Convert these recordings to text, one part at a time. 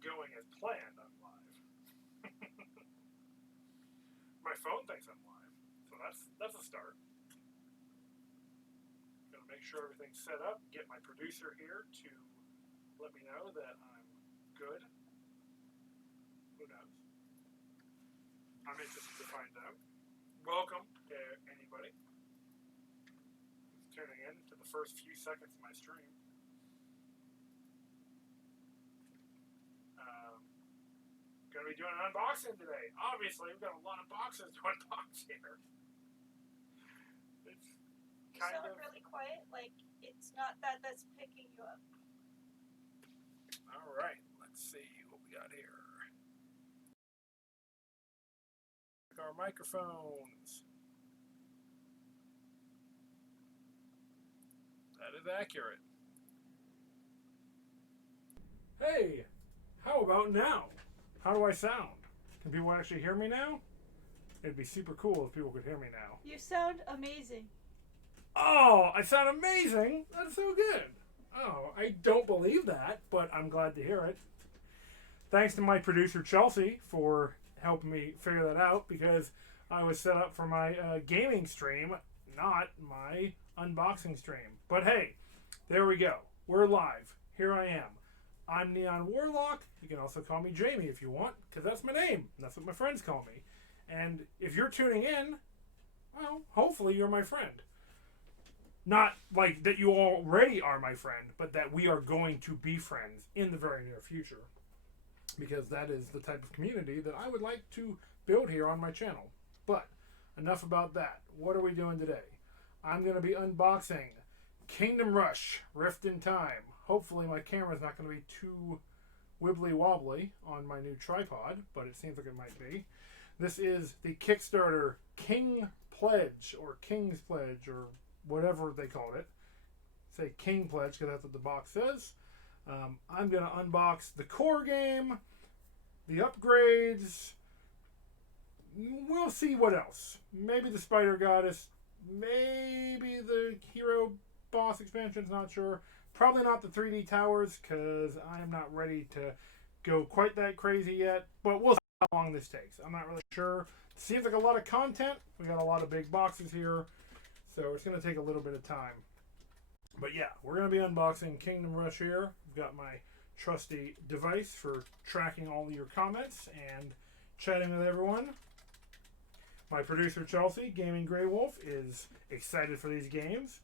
going as planned, I'm live. My phone thinks I'm live, so that's a start. Gonna make sure everything's set up. Get my producer here to let me know that I'm good. Who knows? I'm interested to find out. Welcome to anybody who's tuning in to the first few seconds of my stream. Going to be doing an unboxing today. Obviously, we've got a lot of boxes to unbox here. It's kind of really quiet. Like it's not that's picking you up. All right, let's see what we got here. Our microphones. That is accurate. Hey, how about now? How do I sound? Can people actually hear me now? It'd be super cool if people could hear me now. You sound amazing. Oh, I sound amazing? That's so good. Oh, I don't believe that, but I'm glad to hear it. Thanks to my producer, Chelsea, for helping me figure that out, because I was set up for my gaming stream, not my unboxing stream. But hey, there we go. We're live. Here I am. I'm Neon Warlock. You can also call me Jamie if you want, because that's my name. And that's what my friends call me. And if you're tuning in, well, hopefully you're my friend. Not like that you already are my friend, but that we are going to be friends in the very near future. Because that is the type of community that I would like to build here on my channel. But enough about that. What are we doing today? I'm going to be unboxing Kingdom Rush Rift in Time. Hopefully my camera's not going to be too wibbly wobbly on my new tripod, but it seems like it might be. This is the Kickstarter King Pledge, or King's Pledge, or whatever they called it. Say King Pledge because that's what the box says. I'm going to unbox the core game, the upgrades. We'll see what else. Maybe the Spider Goddess, maybe the Hero Boss expansion's, not sure. Probably not the 3D towers, because I am not ready to go quite that crazy yet. But we'll see how long this takes. I'm not really sure. It seems like a lot of content. We got a lot of big boxes here, so it's going to take a little bit of time. But yeah, we're going to be unboxing Kingdom Rush here. I've got my trusty device for tracking all of your comments and chatting with everyone. My producer, Chelsea, Gaming Grey Wolf, is excited for these games.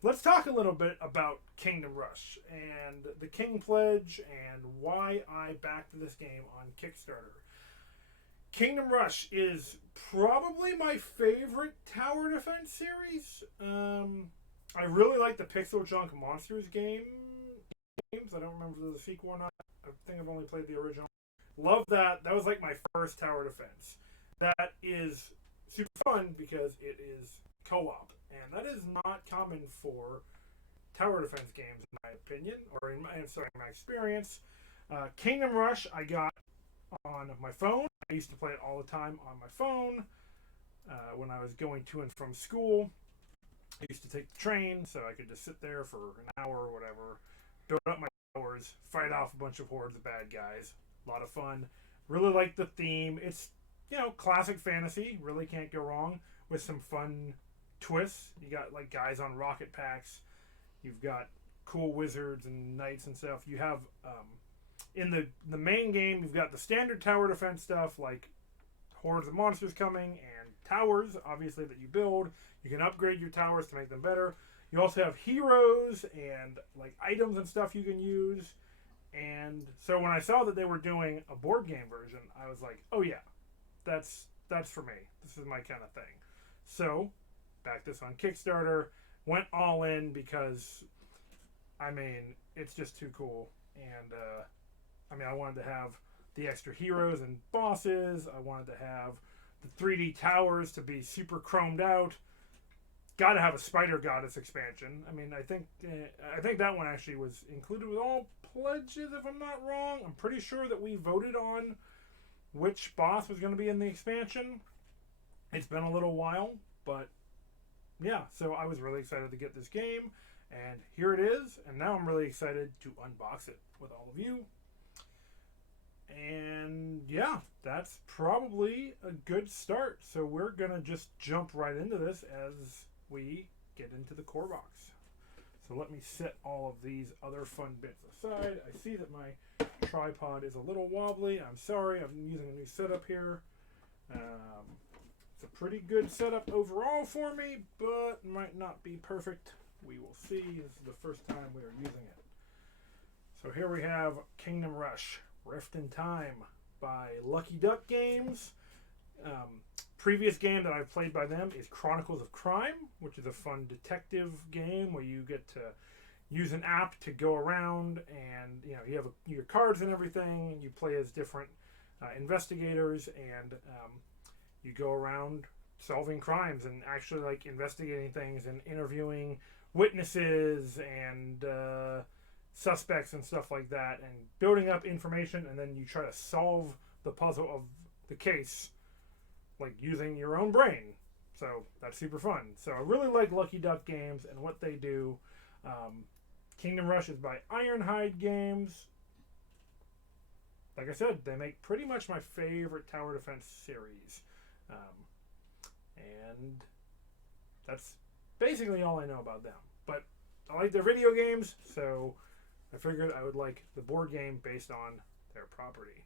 Let's talk a little bit about Kingdom Rush and the King Pledge and why I backed this game on Kickstarter. Kingdom Rush is probably my favorite tower defense series. I really like the Pixel Junk Monsters games. I don't remember if there's a sequel or not. I think I've only played the original. Love that. That was like my first tower defense. That is super fun because it is co-op. And that is not common for tower defense games, in my opinion, or in my experience. Kingdom Rush I got on my phone. I used to play it all the time on my phone when I was going to and from school. I used to take the train, so I could just sit there for an hour or whatever, build up my towers, fight off a bunch of hordes of bad guys. A lot of fun. Really like the theme. It's, classic fantasy. Really can't go wrong with some fun twists. You got like guys on rocket packs. You've got cool wizards and knights and stuff. You have in the main game, you've got the standard tower defense stuff like hordes of monsters coming and towers, obviously, that you build. You can upgrade your towers to make them better. You also have heroes and like items and stuff you can use. And so when I saw that they were doing a board game version, I was like, oh yeah, that's for me. This is my kind of thing. So backed this on Kickstarter, went all in because, it's just too cool. And, I wanted to have the extra heroes and bosses. I wanted to have the 3D towers to be super chromed out. Got to have a Spider Goddess expansion. I think that one actually was included with all pledges, if I'm not wrong. I'm pretty sure that we voted on which boss was going to be in the expansion. It's been a little while, but yeah, so I was really excited to get this game, and here it is, and now I'm really excited to unbox it with all of you. And yeah, that's probably a good start. So we're going to just jump right into this as we get into the core box. So let me set all of these other fun bits aside. I see that my tripod is a little wobbly. I'm sorry, I'm using a new setup here. It's a pretty good setup overall for me, but might not be perfect. We will see. This is the first time we are using it. So here we have Kingdom Rush, Rift in Time by Lucky Duck Games. Previous game that I've played by them is Chronicles of Crime, which is a fun detective game where you get to use an app to go around and you have your cards and everything, and you play as different investigators, and you go around solving crimes and actually like investigating things and interviewing witnesses and suspects and stuff like that, and building up information, and then you try to solve the puzzle of the case, like using your own brain. So that's super fun. So I really like Lucky Duck Games and what they do. Kingdom Rush is by Ironhide Games. Like I said, they make pretty much my favorite tower defense series. And that's basically all I know about them. But I like their video games, so I figured I would like the board game based on their property.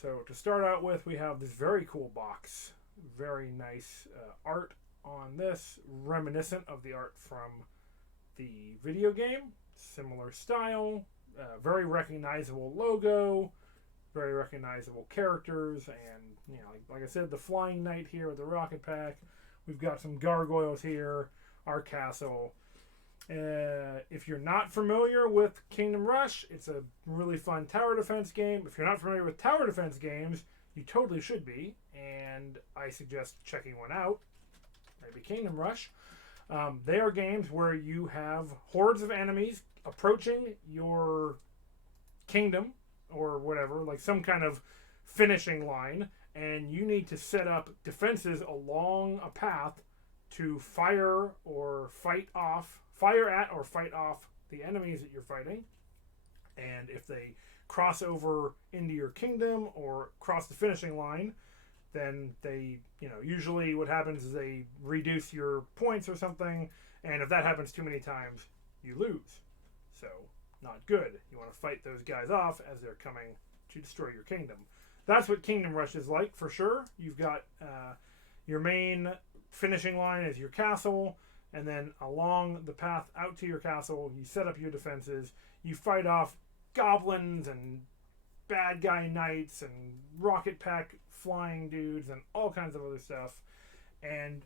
So to start out with, we have this very cool box. Very nice art on this, reminiscent of the art from the video game. Similar style, very recognizable logo, very recognizable characters, and like I said, the Flying Knight here with the rocket pack. We've got some gargoyles here, our castle. If you're not familiar with Kingdom Rush, it's a really fun tower defense game. If you're not familiar with tower defense games, you totally should be, and I suggest checking one out. Maybe Kingdom Rush. They are games where you have hordes of enemies approaching your kingdom or whatever, like some kind of finishing line, and you need to set up defenses along a path to fire at or fight off the enemies that you're fighting. And if they cross over into your kingdom or cross the finishing line, then they, usually what happens is they reduce your points or something, and if that happens too many times, you lose. So, not good. You want to fight those guys off as they're coming to destroy your kingdom. That's what Kingdom Rush is like, for sure. You've got your main finishing line is your castle, and then along the path out to your castle, you set up your defenses. You fight off goblins and bad guy knights and rocket pack flying dudes and all kinds of other stuff. And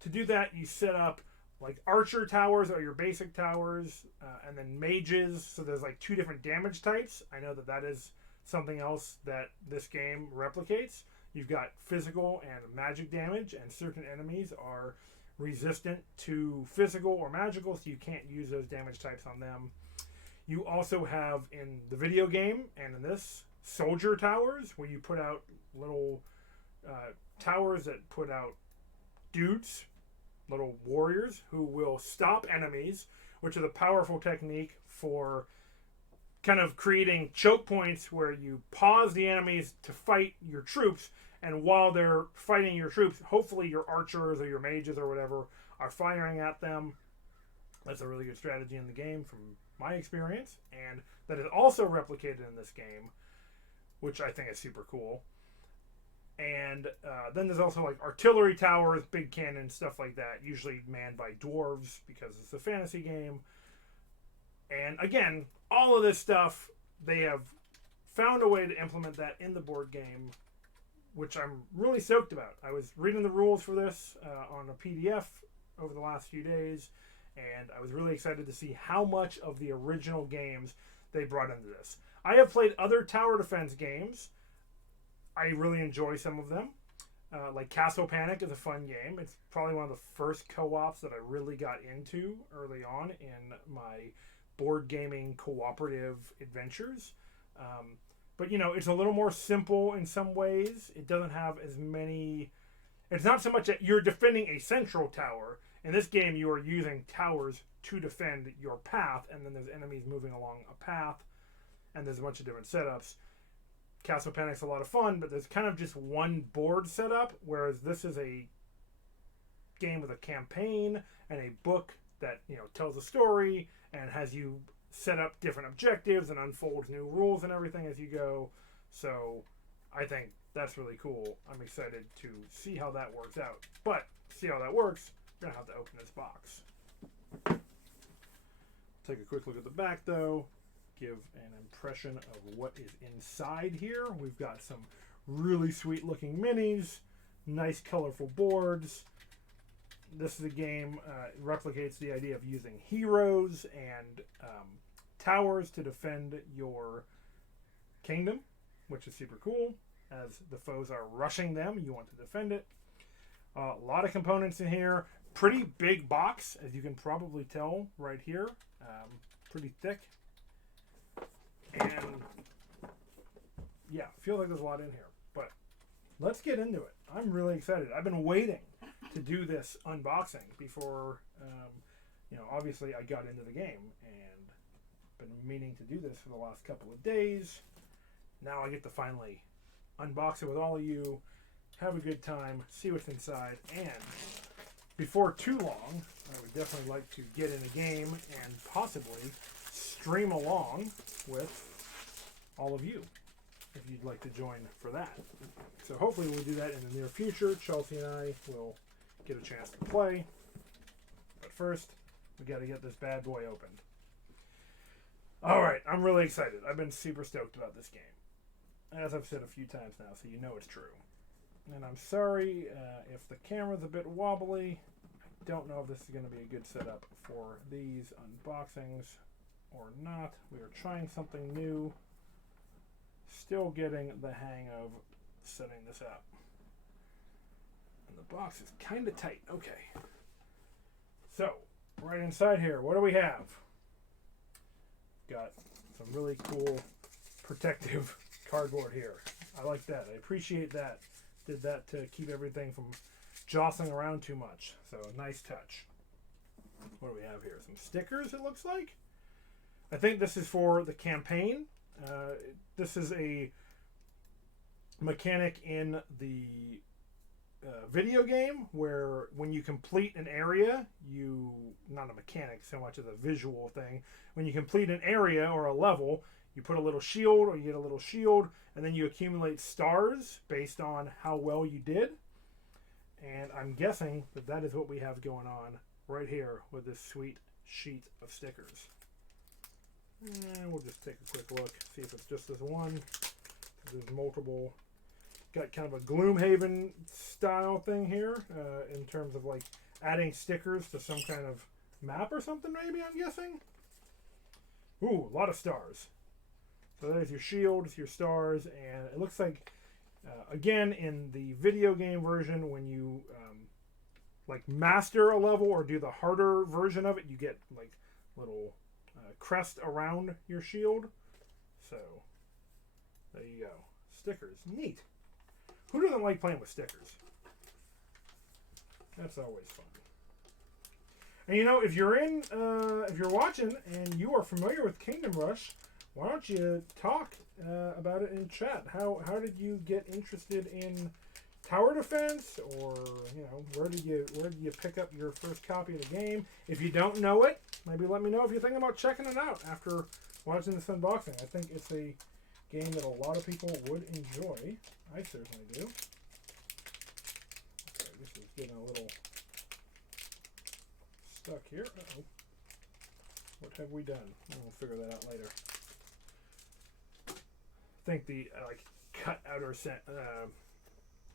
to do that, you set up like archer towers are your basic towers, and then mages. So there's like 2 different damage types. I know that is something else that this game replicates. You've got physical and magic damage, and certain enemies are resistant to physical or magical, so you can't use those damage types on them. You also have in the video game and in this soldier towers, where you put out little towers that put out dudes, little warriors who will stop enemies, which is a powerful technique for kind of creating choke points where you pause the enemies to fight your troops, and while they're fighting your troops, hopefully your archers or your mages or whatever are firing at them. That's a really good strategy in the game from my experience, and that is also replicated in this game, which I think is super cool. And then there's also like artillery towers, big cannons, stuff like that, usually manned by dwarves because it's a fantasy game. And again, all of this stuff, they have found a way to implement that in the board game, which I'm really stoked about. I was reading the rules for this on a PDF over the last few days, and I was really excited to see how much of the original games they brought into this. I have played other tower defense games. I really enjoy some of them. Like Castle Panic is a fun game. It's probably one of the first co-ops that I really got into early on in my board gaming cooperative adventures. But, it's a little more simple in some ways. It doesn't have as many... It's not so much that you're defending a central tower. In this game, you are using towers to defend your path, and then there's enemies moving along a path, and there's a bunch of different setups. Castle Panic's a lot of fun, but there's kind of just one board set up, whereas this is a game with a campaign and a book that, you know, tells a story and has you set up different objectives and unfolds new rules and everything as you go. So I think that's really cool. I'm excited to see how that works out. But to see how that works, we're going to have to open this box. Take a quick look at the back, though. Give an impression of what is inside here. We've got some really sweet looking minis, nice colorful boards. This is a game replicates the idea of using heroes and towers to defend your kingdom, which is super cool. As the foes are rushing them, you want to defend it. A lot of components in here. Pretty big box, as you can probably tell right here. Pretty thick. And yeah, I feel like there's a lot in here. But let's get into it. I'm really excited. I've been waiting to do this unboxing before, you know, obviously I got into the game and been meaning to do this for the last couple of days. Now I get to finally unbox it with all of you, have a good time, see what's inside, and before too long, I would definitely like to get in a game and possibly stream along with all of you if you'd like to join for that. So hopefully we'll do that in the near future. Chelsea and I will get a chance to play. But first, we got to get this bad boy opened. Alright, I'm really excited. I've been super stoked about this game. As I've said a few times now, so you know it's true. And I'm sorry if the camera's a bit wobbly. I don't know if this is going to be a good setup for these unboxings or not. We are trying something new. Still getting the hang of setting this up. And the box is kind of tight. Okay. So, right inside here, what do we have? Got some really cool protective cardboard here. I like that. I appreciate that. Did that to keep everything from jostling around too much. So, a nice touch. What do we have here? Some stickers, it looks like. I think this is for the campaign. This is a mechanic in the video game where when you complete an area, not a mechanic so much as a visual thing, when you complete an area or a level, you put a little shield or you get a little shield, and then you accumulate stars based on how well you did. And I'm guessing that that is what we have going on right here with this sweet sheet of stickers. And we'll just take a quick look, see if it's just this one. There's multiple. Got kind of a Gloomhaven style thing here in terms of like adding stickers to some kind of map or something, maybe, I'm guessing. Ooh, a lot of stars. So there's your shields, your stars, and it looks like, again, in the video game version, when you like master a level or do the harder version of it, you get like little crest around your shield. So there you go. Stickers. Neat. Who doesn't like playing with stickers? That's always fun. And you know, if you're watching and you are familiar with Kingdom Rush, why don't you talk about it in chat? How did you get interested in tower defense, or you know, where did you pick up your first copy of the game? If you don't know it, maybe let me know if you're thinking about checking it out after watching this unboxing. I think it's a game that a lot of people would enjoy. I certainly do. Okay, this is getting a little stuck here. Uh-oh. What have we done? We'll figure that out later. I think the cut outer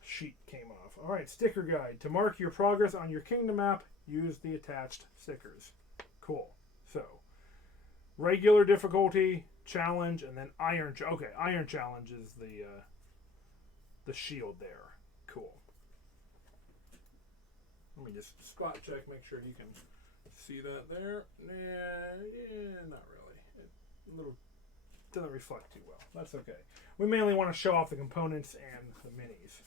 sheet came off. All right, sticker guide. To mark your progress on your kingdom map, use the attached stickers. Cool. So, regular difficulty, challenge, and then iron. Okay, iron challenge is the shield there. Cool. Let me just spot check, make sure you can see that there. Nah, not really. It doesn't reflect too well. That's okay. We mainly want to show off the components and the minis.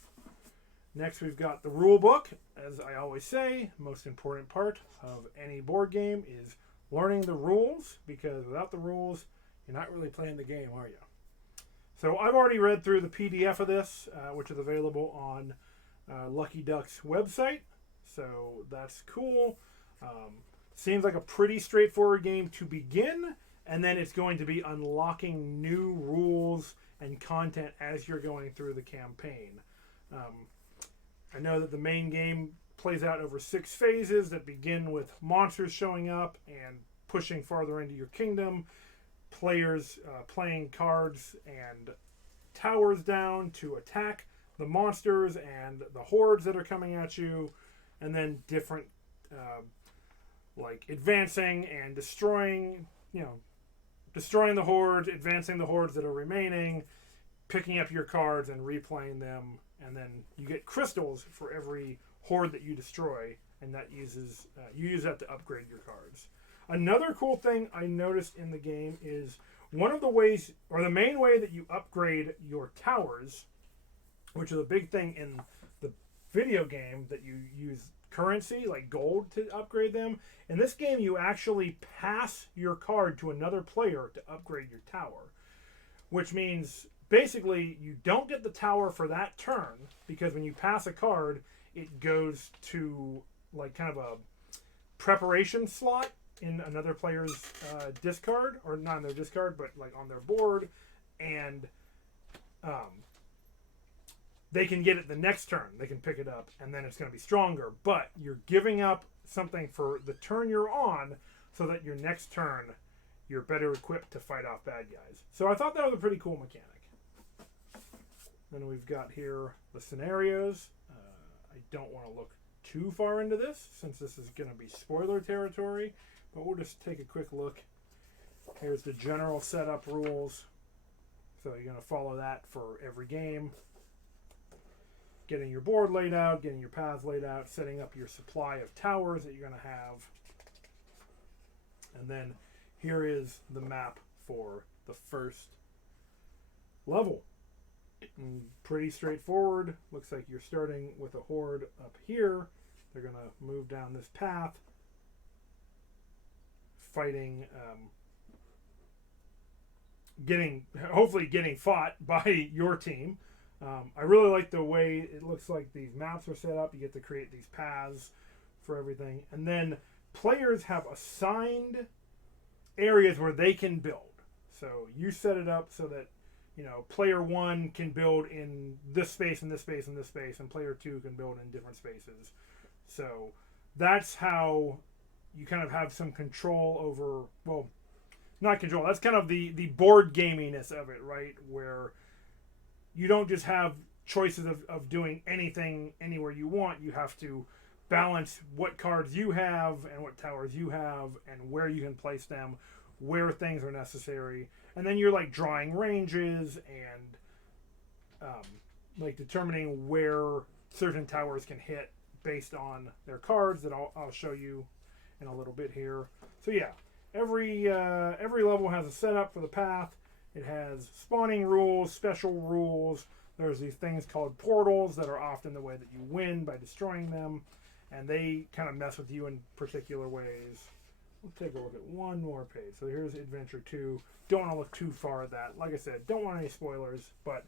Next, we've got the rule book. As I always say, most important part of any board game is learning the rules, because without the rules, you're not really playing the game, are you? So I've already read through the PDF of this, which is available on Lucky Duck's website. So that's cool. Seems like a pretty straightforward game to begin, and then it's going to be unlocking new rules and content as you're going through the campaign. I know that the main game plays out over 6 phases that begin with monsters showing up and pushing farther into your kingdom, players playing cards and towers down to attack the monsters and the hordes that are coming at you, and then different like advancing and destroying the hordes, advancing the hordes that are remaining, picking up your cards and replaying them, and then you get crystals for every horde that you destroy, and that uses you use that to upgrade your cards. Another cool thing I noticed in the game is one of the ways, or the main way that you upgrade your towers, which is a big thing in the video game, that you use currency like gold to upgrade them. In this game, you actually pass your card to another player to upgrade your tower, which means basically you don't get the tower for that turn, because when you pass a card, it goes to like kind of a preparation slot in another player's discard, or not in their discard, but like on their board, and they can get it the next turn. They can pick it up, and then it's going to be stronger. But you're giving up something for the turn you're on, so that your next turn you're better equipped to fight off bad guys. So I thought that was a pretty cool mechanic. Then we've got here the scenarios. I don't want to look too far into this, since this is going to be spoiler territory, but we'll just take a quick look. Here's the general setup rules. So you're going to follow that for every game. Getting your board laid out, getting your paths laid out, setting up your supply of towers that you're going to have. And then here is the map for the first level. And pretty straightforward. Looks like you're starting with a horde up here. They're going to move down this path, fighting, hopefully getting fought by your team. I really like the way it looks like these maps are set up. You get to create these paths for everything. And then players have assigned areas where they can build. So you set it up so that, player 1 can build in this space and this space and this space, and player 2 can build in different spaces. So that's how you kind of have some control over, well, not control, that's kind of the board gaminess of it, right? Where you don't just have choices of doing anything anywhere you want. You have to balance what cards you have and what towers you have and where you can place them, where things are necessary. And then you're like drawing ranges and like determining where certain towers can hit based on their cards that I'll show you in a little bit here. So yeah, every level has a setup for the path. It has spawning rules, special rules. There's these things called portals that are often the way that you win by destroying them, and they kind of mess with you in particular ways. We'll take a look at one more page. So here's Adventure 2. Don't want to look too far at that. Like I said, don't want any spoilers, but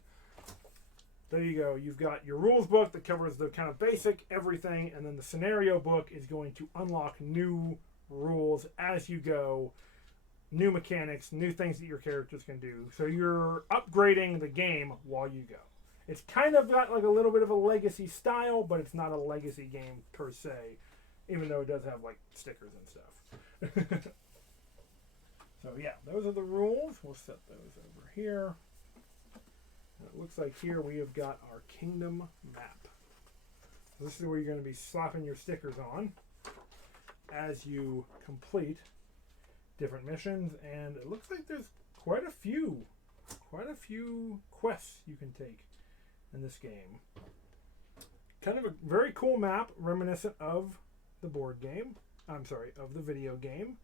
there you go. You've got your rules book that covers the kind of basic everything, and then the scenario book is going to unlock new rules as you go, new mechanics, new things that your characters can do. So you're upgrading the game while you go. It's kind of got like a little bit of a legacy style, but it's not a legacy game per se, even though it does have like stickers and stuff. So yeah, those are the rules. We'll set those over here. And it looks like here we have got our kingdom map. So this is where you're going to be slapping your stickers on as you complete different missions, and it looks like there's quite a few quests you can take in this game. Kind of a very cool map, reminiscent of the board game. I'm sorry, of the video game,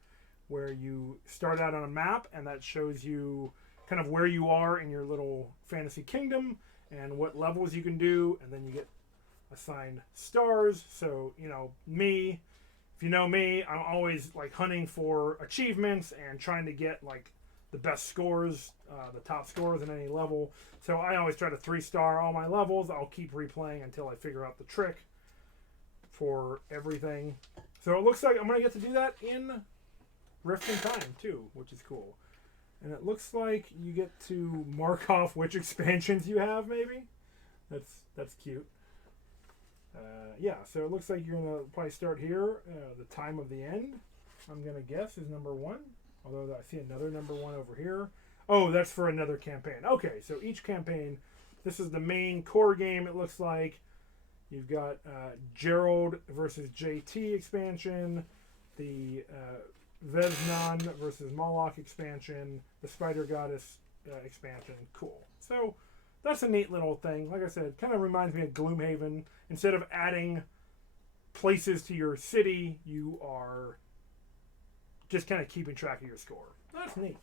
where you start out on a map and that shows you kind of where you are in your little fantasy kingdom and what levels you can do, and then you get assigned stars. So, me, if you know me, I'm always like hunting for achievements and trying to get like the best scores, the top scores in any level. So I always try to 3-star all my levels. I'll keep replaying until I figure out the trick for everything. So it looks like I'm going to get to do that in Rift in Time too, which is cool. And it looks like you get to mark off which expansions you have, maybe. That's cute. Yeah, so it looks like you're going to probably start here. The Time of the End, I'm going to guess, is number 1. Although I see another number 1 over here. Oh, that's for another campaign. Okay, so each campaign, this is the main core game, it looks like. You've got Gerald versus JT expansion, the Veznan versus Moloch expansion, the Spider Goddess expansion. Cool. So that's a neat little thing. Like I said, kind of reminds me of Gloomhaven. Instead of adding places to your city, you are just kind of keeping track of your score. That's neat.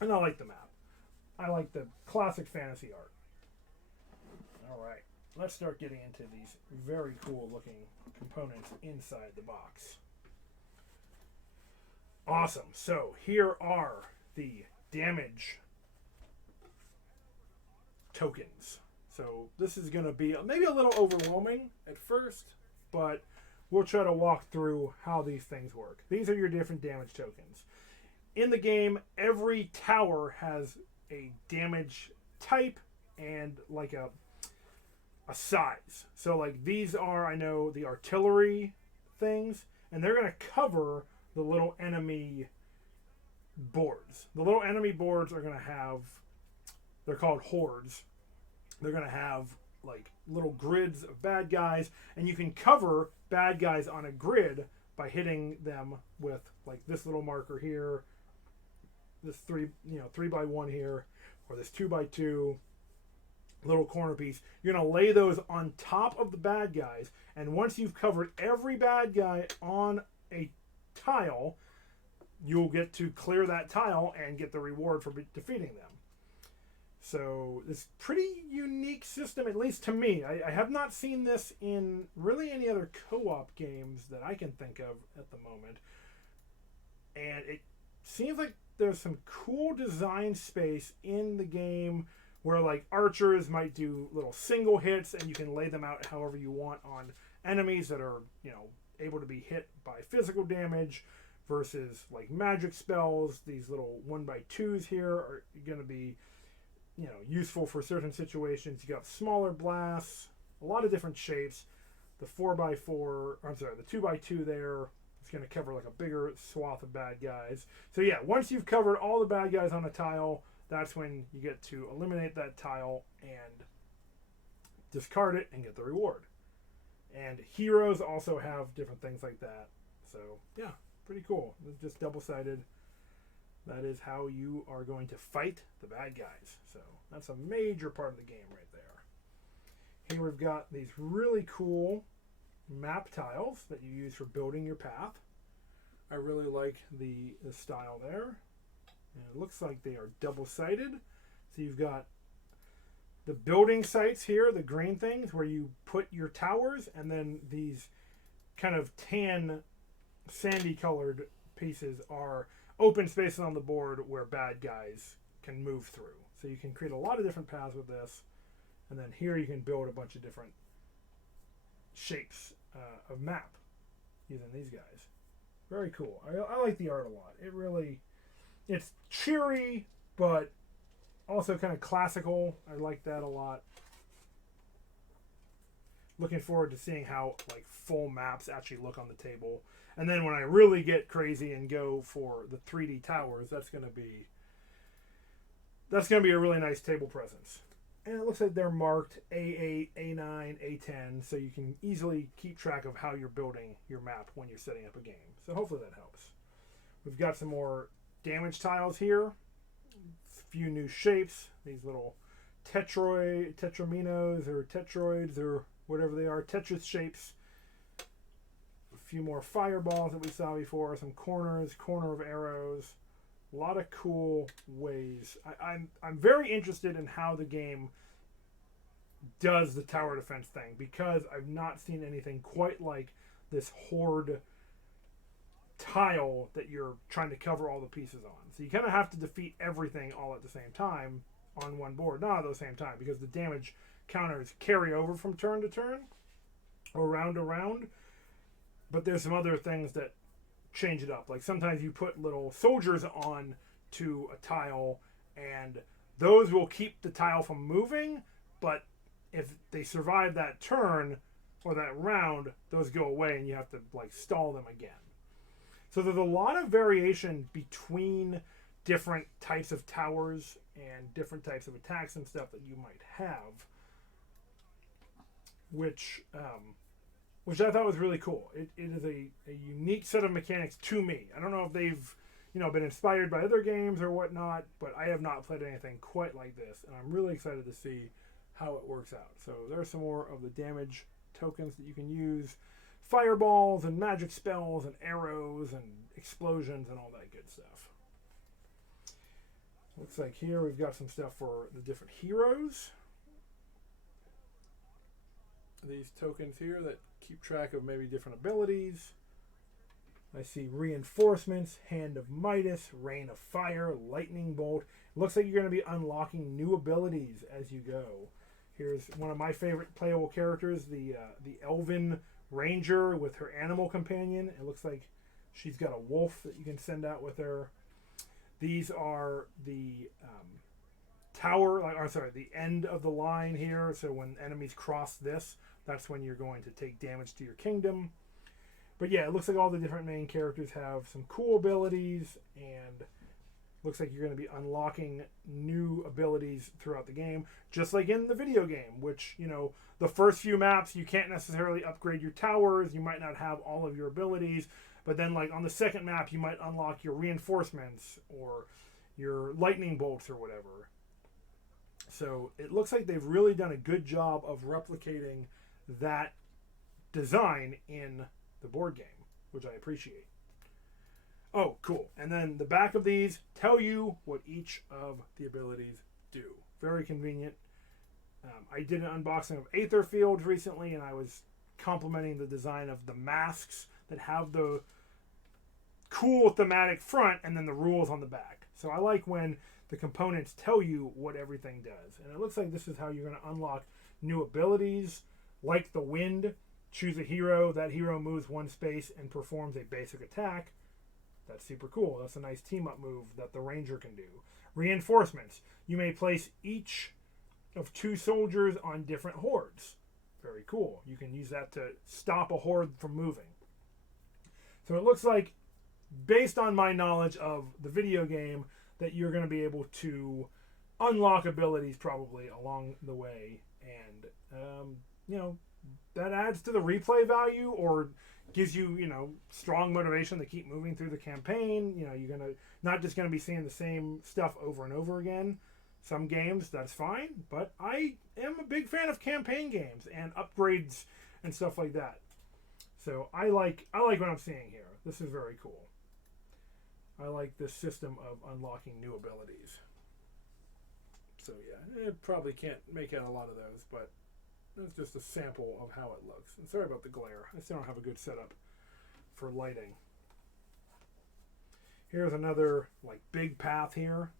And I like the map. I like the classic fantasy art. All right. Let's start getting into these very cool looking components inside the box. Awesome. So here are the damage tokens. So this is going to be maybe a little overwhelming at first, but we'll try to walk through how these things work. These are your different damage tokens. In the game, every tower has a damage type and like a size. So like these are, I know, the artillery things, and they're going to cover the little enemy boards. The little enemy boards are going to have, they're called hordes. They're going to have like little grids of bad guys, and you can cover bad guys on a grid by hitting them with like this little marker here, this 3x1 here, or this 2x2 little corner piece. You're going to lay those on top of the bad guys, and once you've covered every bad guy on a tile, you'll get to clear that tile and get the reward for defeating them. So it's pretty unique system, at least to me. I have not seen this in really any other co-op games that I can think of at the moment. And it seems like there's some cool design space in the game where like archers might do little single hits and you can lay them out however you want on enemies that are, able to be hit by physical damage versus like magic spells. These little 1x2s here are going to be useful for certain situations. You got smaller blasts, a lot of different shapes. The 2x2 there is going to cover like a bigger swath of bad guys. So yeah, once you've covered all the bad guys on a tile, that's when you get to eliminate that tile and discard it and get the reward. And heroes also have different things like that. So yeah, pretty cool. It's just double-sided. That is how you are going to fight the bad guys. So that's a major part of the game right there. Here we've got these really cool map tiles that you use for building your path. I really like the style there. And it looks like they are double-sided. So you've got the building sites here, the green things, where you put your towers, and then these kind of tan, sandy-colored pieces are open spaces on the board where bad guys can move through. So you can create a lot of different paths with this. And then here you can build a bunch of different shapes of map using these guys. Very cool. I like the art a lot. It's cheery, but also kind of classical. I like that a lot. Looking forward to seeing how like full maps actually look on the table. And then when I really get crazy and go for the 3D towers, that's going to be a really nice table presence. And it looks like they're marked A8, A9, A10, so you can easily keep track of how you're building your map when you're setting up a game. So hopefully that helps. We've got some more damage tiles here. A few new shapes. These little tetraminos or tetroids or whatever they are. Tetris shapes. A few more fireballs that we saw before. Some corner of arrows. A lot of cool ways. I'm very interested in how the game does the tower defense thing, because I've not seen anything quite like this Horde tile that you're trying to cover all the pieces on. So you kind of have to defeat everything all at the same time on one board. Not at the same time, because the damage counters carry over from turn to turn or round to round. But there's some other things that change it up. Like sometimes you put little soldiers on to a tile, and those will keep the tile from moving, but if they survive that turn or that round, those go away and you have to like stall them again. So there's a lot of variation between different types of towers and different types of attacks and stuff that you might have, which I thought was really cool. It is a unique set of mechanics to me. I don't know if they've been inspired by other games or whatnot, but I have not played anything quite like this, and I'm really excited to see how it works out. So there's some more of the damage tokens that you can use. Fireballs and magic spells and arrows and explosions and all that good stuff. Looks like here we've got some stuff for the different heroes. These tokens here that keep track of maybe different abilities. I see reinforcements, Hand of Midas, Rain of Fire, Lightning Bolt. It looks like you're going to be unlocking new abilities as you go. Here's one of my favorite playable characters, the Elven Ranger with her animal companion. It looks like she's got a wolf that you can send out with her. These are the the end of the line here. So when enemies cross this, that's when you're going to take damage to your kingdom. But yeah, it looks like all the different main characters have some cool abilities, and looks like you're going to be unlocking new abilities throughout the game, just like in the video game, which, the first few maps, you can't necessarily upgrade your towers. You might not have all of your abilities, but then like on the second map, you might unlock your reinforcements or your lightning bolts or whatever. So it looks like they've really done a good job of replicating that design in the board game, which I appreciate. Oh, cool. And then the back of these tell you what each of the abilities do. Very convenient. I did an unboxing of Aether Fields recently, and I was complimenting the design of the masks that have the cool thematic front and then the rules on the back. So I like when the components tell you what everything does. And it looks like this is how you're going to unlock new abilities, like the Wind. Choose a hero. That hero moves one space and performs a basic attack. That's super cool. That's a nice team-up move that the Ranger can do. Reinforcements. You may place each of 2 soldiers on different hordes. Very cool. You can use that to stop a horde from moving. So it looks like, based on my knowledge of the video game, that you're going to be able to unlock abilities probably along the way. And, that adds to the replay value, or gives you, strong motivation to keep moving through the campaign. You're not just going to be seeing the same stuff over and over again. Some games, that's fine, but I am a big fan of campaign games and upgrades and stuff like that. So I like what I'm seeing here. This is very cool. I like this system of unlocking new abilities. So yeah, it probably can't make out a lot of those, but it's just a sample of how it looks. And sorry about the glare. I still don't have a good setup for lighting. Here's another big path here.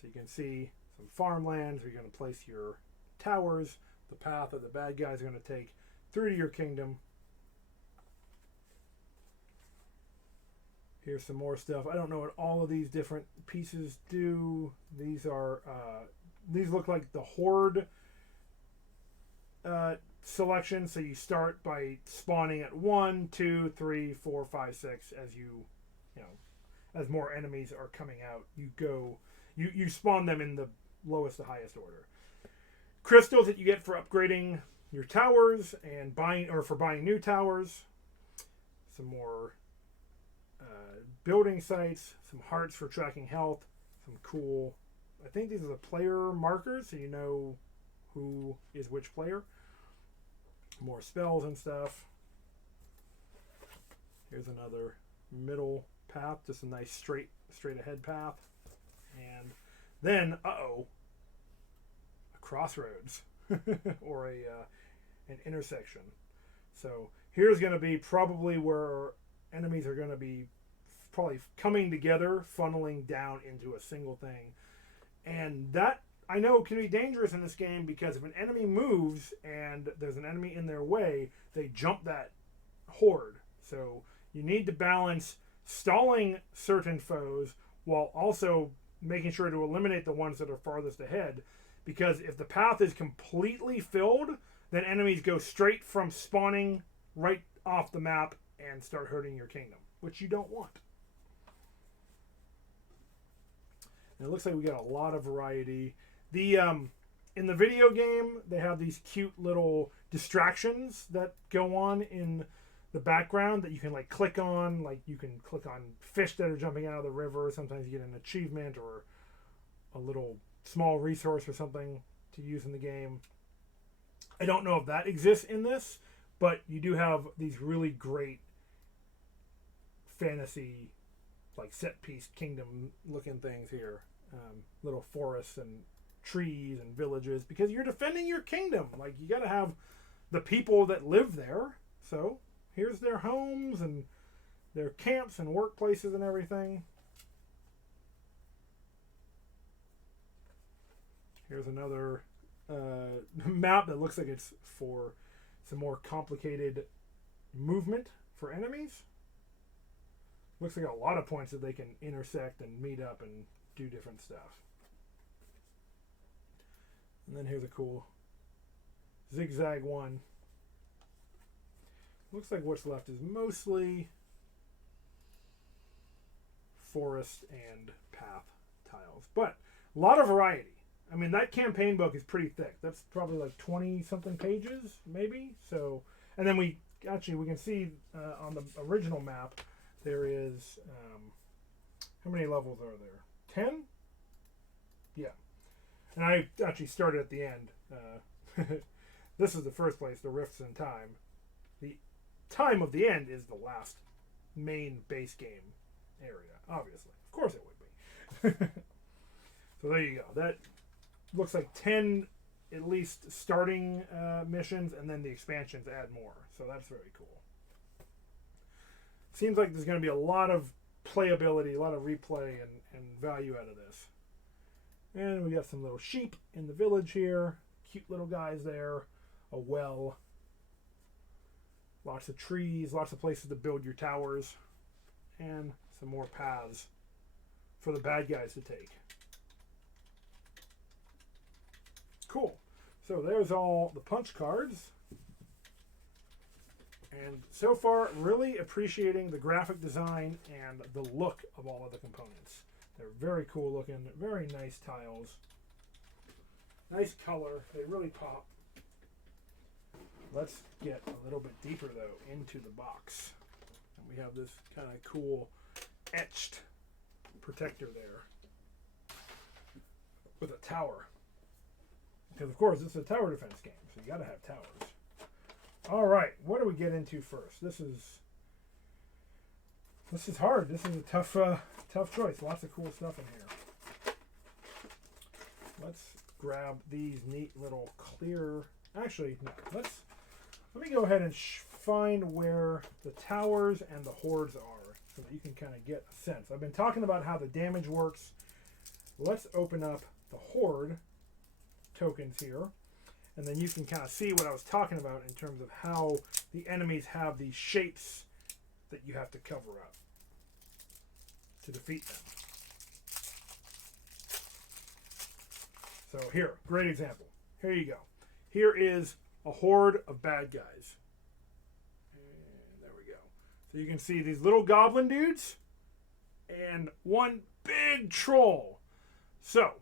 So you can see some farmlands where you're going to place your towers, the path that the bad guys are going to take through to your kingdom. Here's some more stuff. I don't know what all of these different pieces do. These look like the Horde selection. So you start by spawning at 1, 2, 3, 4, 5, 6. As more enemies are coming out, you spawn them in the lowest to highest order. Crystals that you get for upgrading your towers and buying new towers. Some more building sites, some hearts for tracking health, some cool, I think these are the player markers, so you know who is which player. More spells and stuff. Here's another middle path, just a nice straight ahead path. And then, a crossroads or an intersection. So here's going to be probably where enemies are going to be probably coming together, funneling down into a single thing. And that, I know, can be dangerous in this game because if an enemy moves and there's an enemy in their way, they jump that horde. So you need to balance stalling certain foes while also making sure to eliminate the ones that are farthest ahead. Because if the path is completely filled, then enemies go straight from spawning right off the map and start hurting your kingdom, which you don't want. And it looks like we got a lot of variety. The in the video game, they have these cute little distractions that go on in the background that you can like click on. Like you can click on fish that are jumping out of the river. Sometimes you get an achievement or a little small resource or something to use in the game. I don't know if that exists in this, but you do have these really great fantasy, like set piece kingdom looking things here. Little forests and trees and villages, because you're defending your kingdom. Like you got to have the people that live there. So here's their homes and their camps and workplaces and everything. Here's another map that looks like it's for some more complicated movement for enemies. Looks like a lot of points that they can intersect and meet up and do different stuff. And then here's a cool zigzag one. Looks like what's left is mostly forest and path tiles, but a lot of variety. I mean, that campaign book is pretty thick. That's probably like 20 something pages, maybe. So, and then we can see on the original map there is how many levels are there? 10? Yeah. And I actually started at the end. This is the first place, the Rifts in Time. The time of the end is the last main base game area, obviously. Of course it would be. So there you go. That looks like 10 at least starting missions, and then the expansions add more. So that's very cool. Seems like there's going to be a lot of playability, a lot of replay and value out of this. And we got some little sheep in the village here. Cute little guys there. A well. Lots of trees, lots of places to build your towers. And some more paths for the bad guys to take. Cool. So there's all the punch cards. And so far, really appreciating the graphic design and the look of all of the components. They're very cool looking, very nice tiles. Nice color, they really pop. Let's get a little bit deeper though into the box. And we have this kind of cool etched protector there with a tower. Because of course it's a tower defense game, so you gotta have towers. Alright, what do we get into first? This is hard. This is a tough choice. Lots of cool stuff in here. Let's grab these neat little clear... Actually, no. Let me go ahead and find where the towers and the hordes are so that you can kind of get a sense. I've been talking about how the damage works. Let's open up the Horde tokens here. And then you can kind of see what I was talking about in terms of how the enemies have these shapes that you have to cover up to defeat them. So here, great example. Here you go. Here is a horde of bad guys. And there we go. So you can see these little goblin dudes and one big troll. So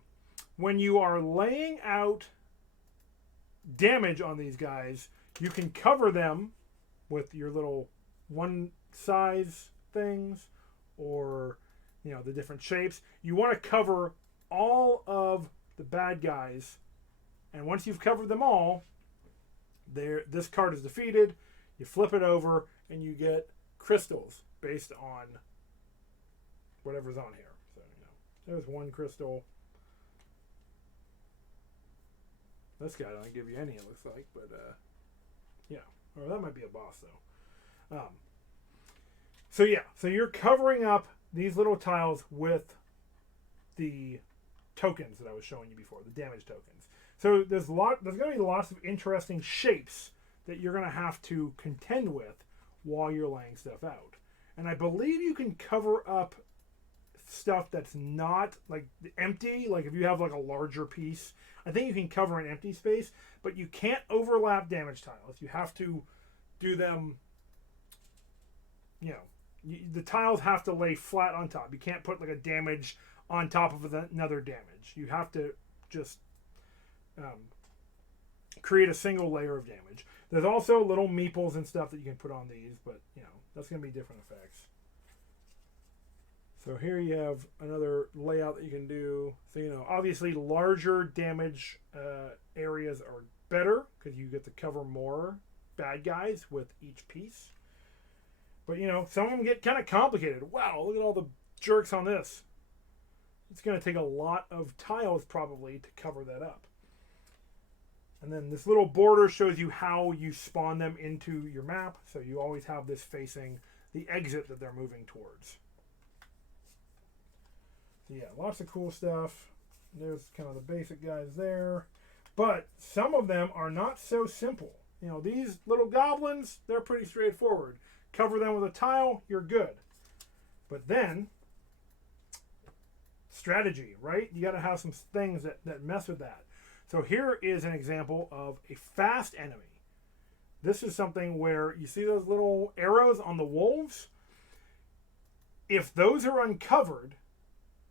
when you are laying out damage on these guys, you can cover them with your little one size things or the different shapes. You want to cover all of the bad guys, and once you've covered them all, this card is defeated. You flip it over and you get crystals based on whatever's on here. So there's one crystal. This guy doesn't give you any, it looks like, but yeah. Or that might be a boss, though. So yeah, so you're covering up these little tiles with the tokens that I was showing you before, the damage tokens. So there's going to be lots of interesting shapes that you're going to have to contend with while you're laying stuff out. And I believe you can cover up stuff that's not like empty, like if you have like a larger piece, I think you can cover an empty space, but you can't overlap damage tiles. You have to do them, the tiles have to lay flat on top. You can't put like a damage on top of another damage. You have to just create a single layer of damage. There's also little meeples and stuff that you can put on these, but that's going to be different effects. So here you have another layout that you can do. So obviously larger damage areas are better because you get to cover more bad guys with each piece. But some of them get kind of complicated. Wow, look at all the jerks on this. It's going to take a lot of tiles probably to cover that up. And then this little border shows you how you spawn them into your map. So you always have this facing the exit that they're moving towards. So yeah, lots of cool stuff. There's kind of the basic guys there. But some of them are not so simple. These little goblins, they're pretty straightforward. Cover them with a tile, you're good. But then, strategy, right? You got to have some things that mess with that. So here is an example of a fast enemy. This is something where you see those little arrows on the wolves? If those are uncovered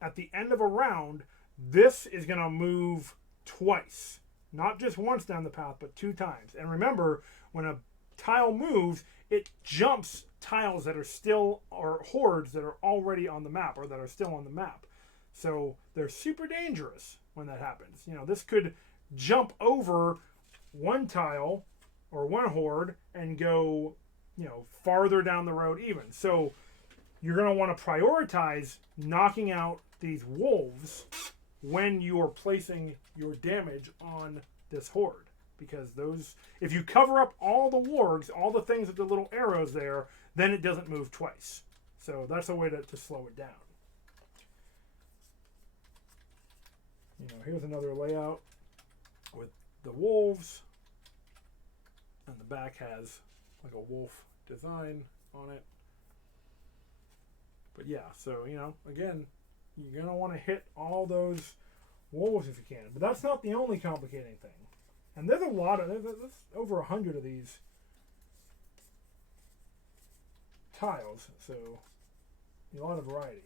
at the end of a round, this is going to move twice. Not just once down the path, but 2 times. And remember, when a tile moves, it jumps tiles that are still, or hordes that are already on the map, or that are still on the map. So they're super dangerous when that happens. This could jump over one tile or one horde and go, farther down the road even. So you're going to want to prioritize knocking out these wolves when you are placing your damage on this horde. Because if you cover up all the wargs, all the things with the little arrows there, then it doesn't move twice. So that's a way to slow it down. Here's another layout with the wolves. And the back has like a wolf design on it. But yeah, so, again, you're going to want to hit all those wolves if you can. But that's not the only complicating thing. And there's over 100 of these tiles, so a lot of variety.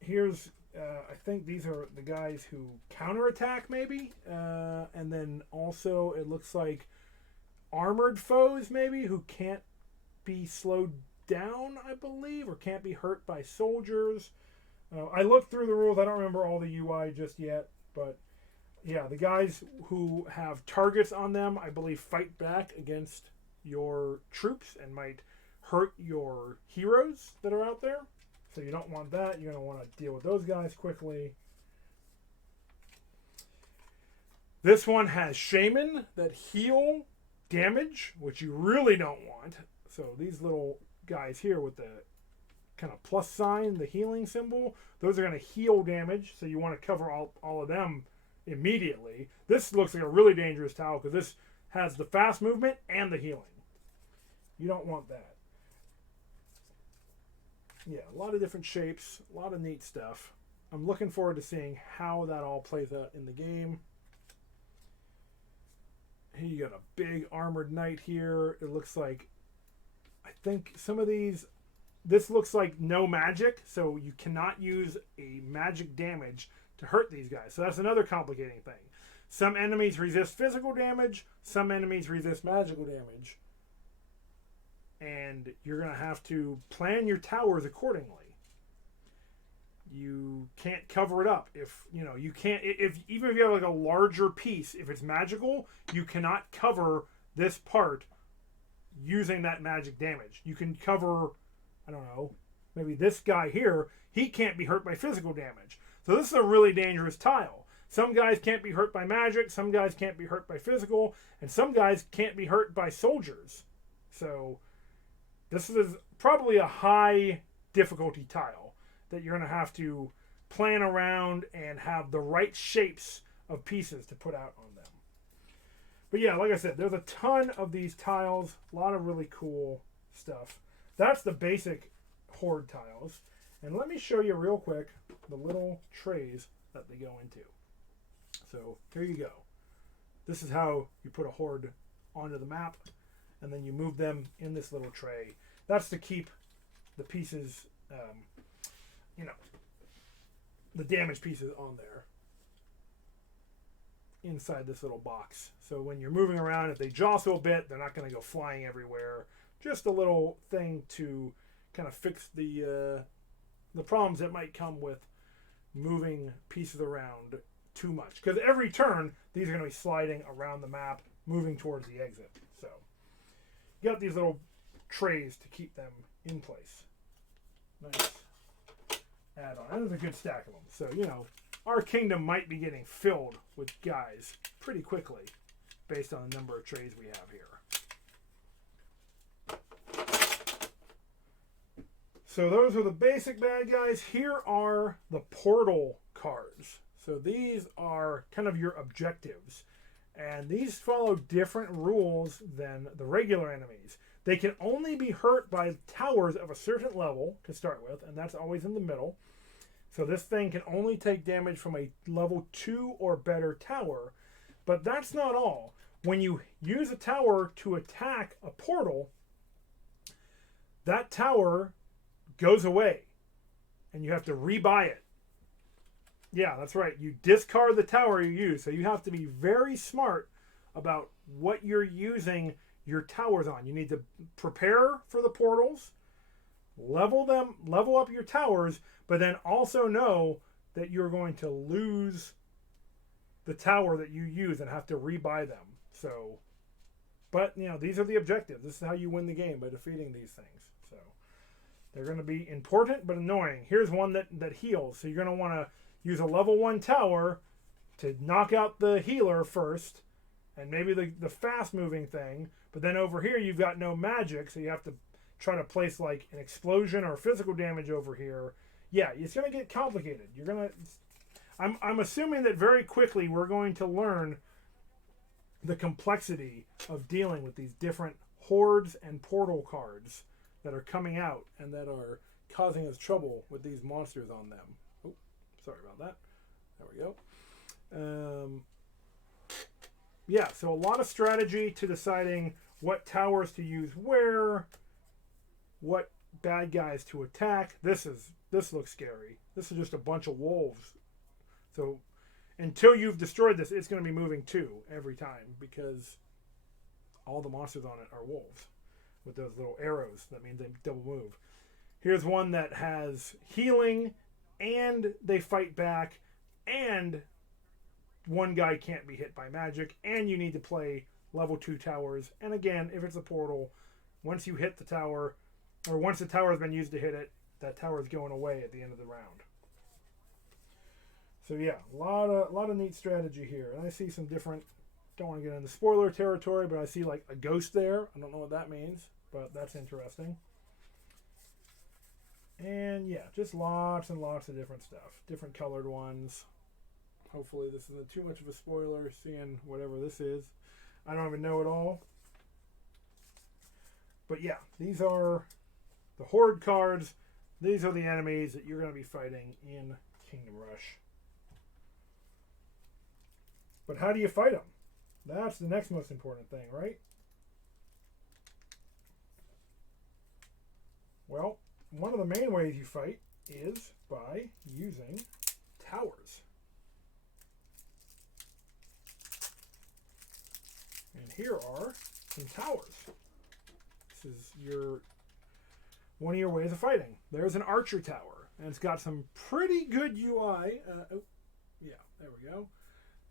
Here's, I think these are the guys who counterattack maybe, and then also it looks like armored foes maybe who can't be slowed down, I believe, or can't be hurt by soldiers. I looked through the rules. I don't remember all the UI just yet, but yeah, the guys who have targets on them, I believe, fight back against your troops and might hurt your heroes that are out there. So you don't want that. You're going to want to deal with those guys quickly. This one has shaman that heal damage, which you really don't want. So these little guys here with the kind of plus sign, the healing symbol, those are going to heal damage. So you want to cover all of them immediately. This looks like a really dangerous tile because this has the fast movement and the healing. You don't want that. Yeah, a lot of different shapes, a lot of neat stuff. I'm looking forward to seeing how that all plays out in the game. Here you got a big armored knight here. It looks like, I think some of these, this looks like no magic, so you cannot use a magic damage to hurt these guys. So that's another complicating thing. Some enemies resist physical damage, some enemies resist magical damage. And you're going to have to plan your towers accordingly. You can't cover it up. You can't, even if you have like a larger piece, if it's magical, you cannot cover this part using that magic damage. You can cover, I don't know, maybe this guy here, he can't be hurt by physical damage. So this is a really dangerous tile. Some guys can't be hurt by magic, some guys can't be hurt by physical, and some guys can't be hurt by soldiers. So This is probably a high difficulty tile that you're going to have to plan around and have the right shapes of pieces to put out on them. But yeah, like I said, there's a ton of these tiles, a lot of really cool stuff. That's the basic Horde tiles. And let me show you real quick the little trays that they go into. So here you go. This is how you put a Horde onto the map, and then you move them in this little tray. That's to keep the pieces, the damaged pieces on there inside this little box. So when you're moving around, if they jostle a bit, they're not going to go flying everywhere. Just a little thing to kind of fix the problems that might come with moving pieces around too much. Because every turn, these are going to be sliding around the map, moving towards the exit. So you got these little trays to keep them in place. Nice add-on. And there's a good stack of them. So, our kingdom might be getting filled with guys pretty quickly based on the number of trays we have here. So those are the basic bad guys. Here are the portal cards. So these are kind of your objectives. And these follow different rules than the regular enemies. They can only be hurt by towers of a certain level to start with, and that's always in the middle. So this thing can only take damage from a level 2 or better tower. But that's not all. When you use a tower to attack a portal, that tower goes away, and you have to rebuy it. Yeah, that's right. You discard the tower you use, so you have to be very smart about what you're using your towers on. You need to prepare for the portals, level up your towers, but then also know that you're going to lose the tower that you use and have to rebuy them. So, but these are the objectives. This is how you win the game, by defeating these things. So they're going to be important but annoying. Here's one that heals. So you're going to want to use a level 1 tower to knock out the healer first, and maybe the fast moving thing. But then over here you've got no magic, so you have to try to place like an explosion or physical damage over here. Yeah, it's going to get complicated. I'm assuming that very quickly we're going to learn the complexity of dealing with these different hordes and portal cards that are coming out and that are causing us trouble with these monsters on them. Oh, sorry about that. There we go. Yeah, so a lot of strategy to deciding what towers to use where, what bad guys to attack. This looks scary. This is just a bunch of wolves. So until you've destroyed this, it's going to be moving too every time because all the monsters on it are wolves with those little arrows. That means they double move. Here's one that has healing and they fight back, and one guy can't be hit by magic, and you need to play level 2 towers. And again, if it's a portal, once you hit the tower, or once the tower has been used to hit it, that tower is going away at the end of the round. So yeah, a lot of neat strategy here. And I see some different, don't want to get into spoiler territory, but I see like a ghost there. I don't know what that means, but that's interesting. And yeah, just lots and lots of different stuff. Different colored ones. Hopefully this isn't too much of a spoiler, seeing whatever this is. I don't even know it all. But yeah, these are the Horde cards. These are the enemies that you're going to be fighting in Kingdom Rush. But how do you fight them? That's the next most important thing, right? Well, one of the main ways you fight is by using towers. And here are some towers. This is one of your ways of fighting. There's an archer tower, and it's got some pretty good UI. Yeah, there we go.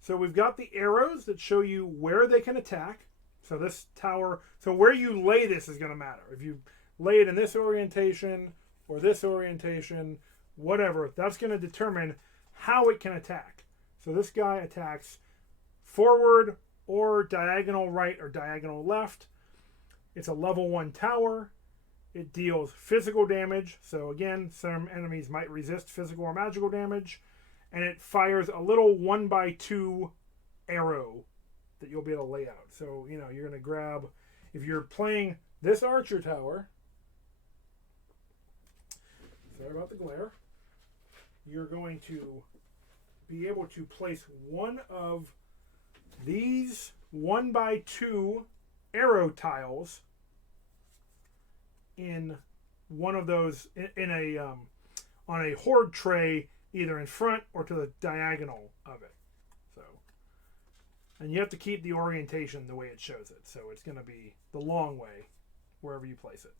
So we've got the arrows that show you where they can attack. So this tower, so where you lay this is going to matter. If you lay it in this orientation or this orientation, whatever, that's going to determine how it can attack. So this guy attacks forward or diagonal right or diagonal left. It's a level 1 tower. It deals physical damage. So again, some enemies might resist physical or magical damage. And it fires a little 1x2 arrow that you'll be able to lay out. So, you know, you're going to grab, if you're playing this archer tower, sorry about the glare, you're going to be able to place one of these 1x2 arrow tiles in one of those, in a on a horde tray, either in front or to the diagonal of it. So, and you have to keep the orientation the way it shows it. So it's going to be the long way wherever you place it.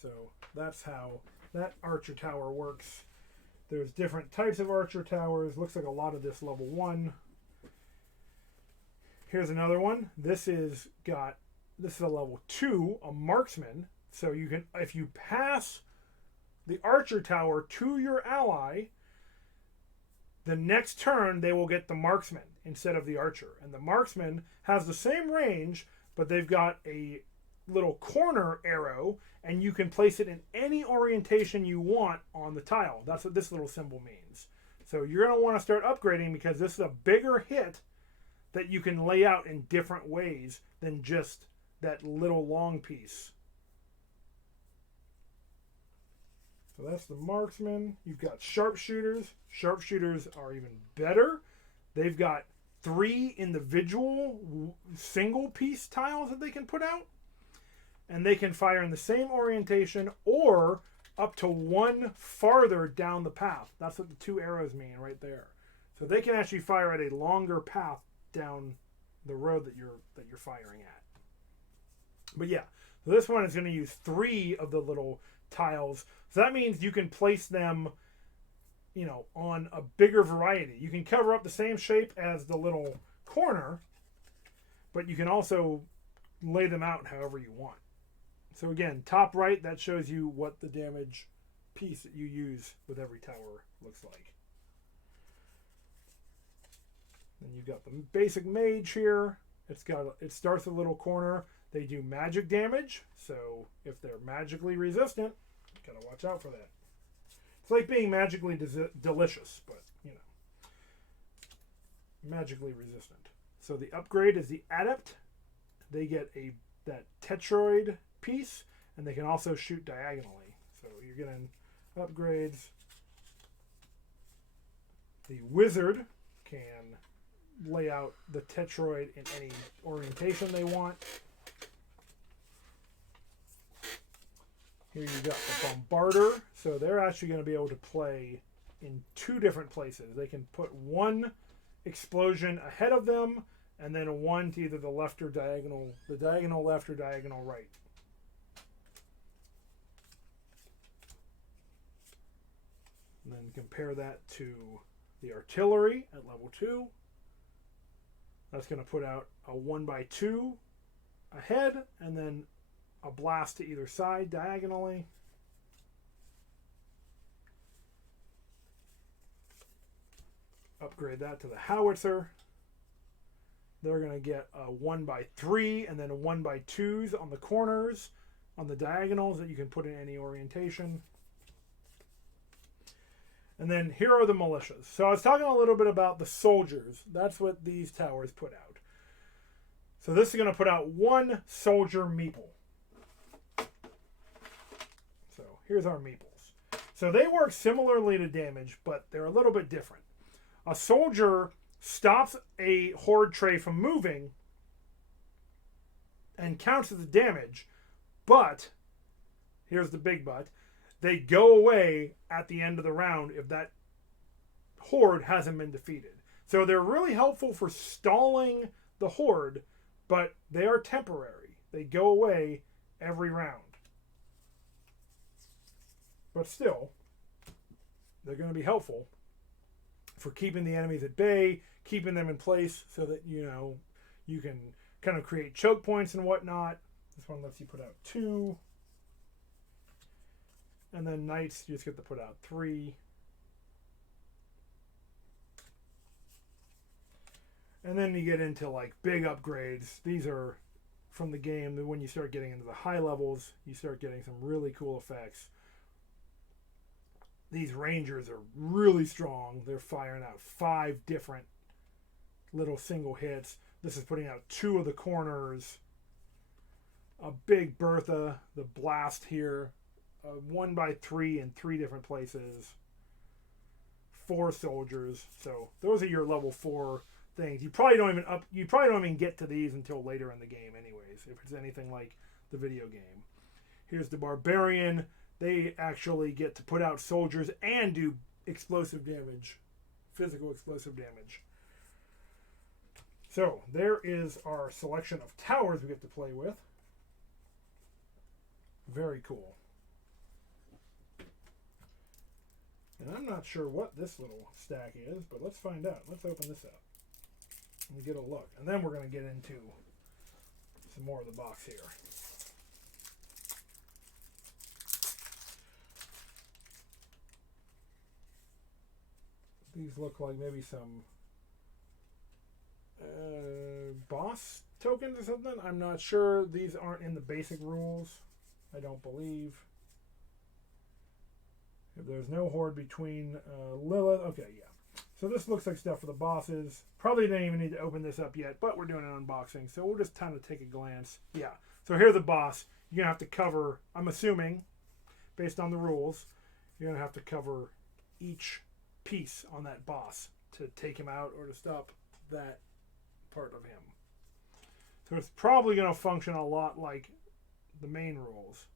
So that's how that archer tower works. There's different types of archer towers. Looks like a lot of this level 1. Here's another one. This is a level 2, a marksman. So you can, if you pass the archer tower to your ally, the next turn they will get the marksman instead of the archer. And the marksman has the same range, but they've got a little corner arrow, and you can place it in any orientation you want on the tile. That's what this little symbol means. So you're going to want to start upgrading, because this is a bigger hit that you can lay out in different ways than just that little long piece. So that's the marksman. You've got sharpshooters. Sharpshooters are even better. They've got 3 individual single piece tiles that they can put out. And they can fire in the same orientation or up to 1 farther down the path. That's what the 2 arrows mean right there. So they can actually fire at a longer path down the road that you're firing at. But yeah, so this one is going to use 3 of the little tiles. So that means you can place them, you know, on a bigger variety. You can cover up the same shape as the little corner, but you can also lay them out however you want. So again, top right, that shows you what the damage piece that you use with every tower looks like. Then you've got the basic mage here. It starts a little corner. They do magic damage, so if they're magically resistant, you gotta watch out for that. It's like being magically delicious, but you know, magically resistant. So the upgrade is the adept. They get that tetroid piece, and they can also shoot diagonally. So you're getting upgrades. The wizard can lay out the tetroid in any orientation they want. Here you got the bombarder. So they're actually going to be able to play in 2 different places. They can put 1 explosion ahead of them, and then 1 to either the left or diagonal, the diagonal left or diagonal right. And then compare that to the artillery at level 2. That's going to put out a 1x2 ahead, and then a blast to either side diagonally. Upgrade that to the howitzer. They're going to get a 1x3 and then a 1x2s on the corners, on the diagonals that you can put in any orientation. And then here are the militias. So I was talking a little bit about the soldiers. That's what these towers put out. So this is going to put out 1 soldier meeple. So here's our meeples. So they work similarly to damage, but they're a little bit different. A soldier stops a horde tray from moving and counts as the damage, but, here's the big but, they go away at the end of the round if that horde hasn't been defeated. So they're really helpful for stalling the horde, but they are temporary. They go away every round. But still, they're going to be helpful for keeping the enemies at bay, keeping them in place so that, you know, you can kind of create choke points and whatnot. This one lets you put out 2. And then knights, you just get to put out 3. And then you get into like big upgrades. These are from the game that when you start getting into the high levels, you start getting some really cool effects. These Rangers are really strong. They're firing out 5 different little single hits. This is putting out 2 of the corners. A big Bertha, the blast here. 1x3 in 3 different places. 4 soldiers. So those are your level 4 things. You probably don't even get to these until later in the game anyways, if it's anything like the video game. Here's the Barbarian. They actually get to put out soldiers and do explosive damage, physical explosive damage. So there is our selection of towers we get to play with. Very cool. And I'm not sure what this little stack is, but let's find out. Let's open this up and get a look. And then we're going to get into some more of the box here. These look like maybe some boss tokens or something. I'm not sure. These aren't in the basic rules, I don't believe. If there's no horde between Lilith. Okay, yeah. So this looks like stuff for the bosses. Probably didn't even need to open this up yet, but we're doing an unboxing, so we'll just kind of take a glance. Yeah. So here's the boss. You're going to have to cover, I'm assuming, based on the rules, you're going to have to cover each piece on that boss to take him out or to stop that part of him. So it's probably going to function a lot like the main rules.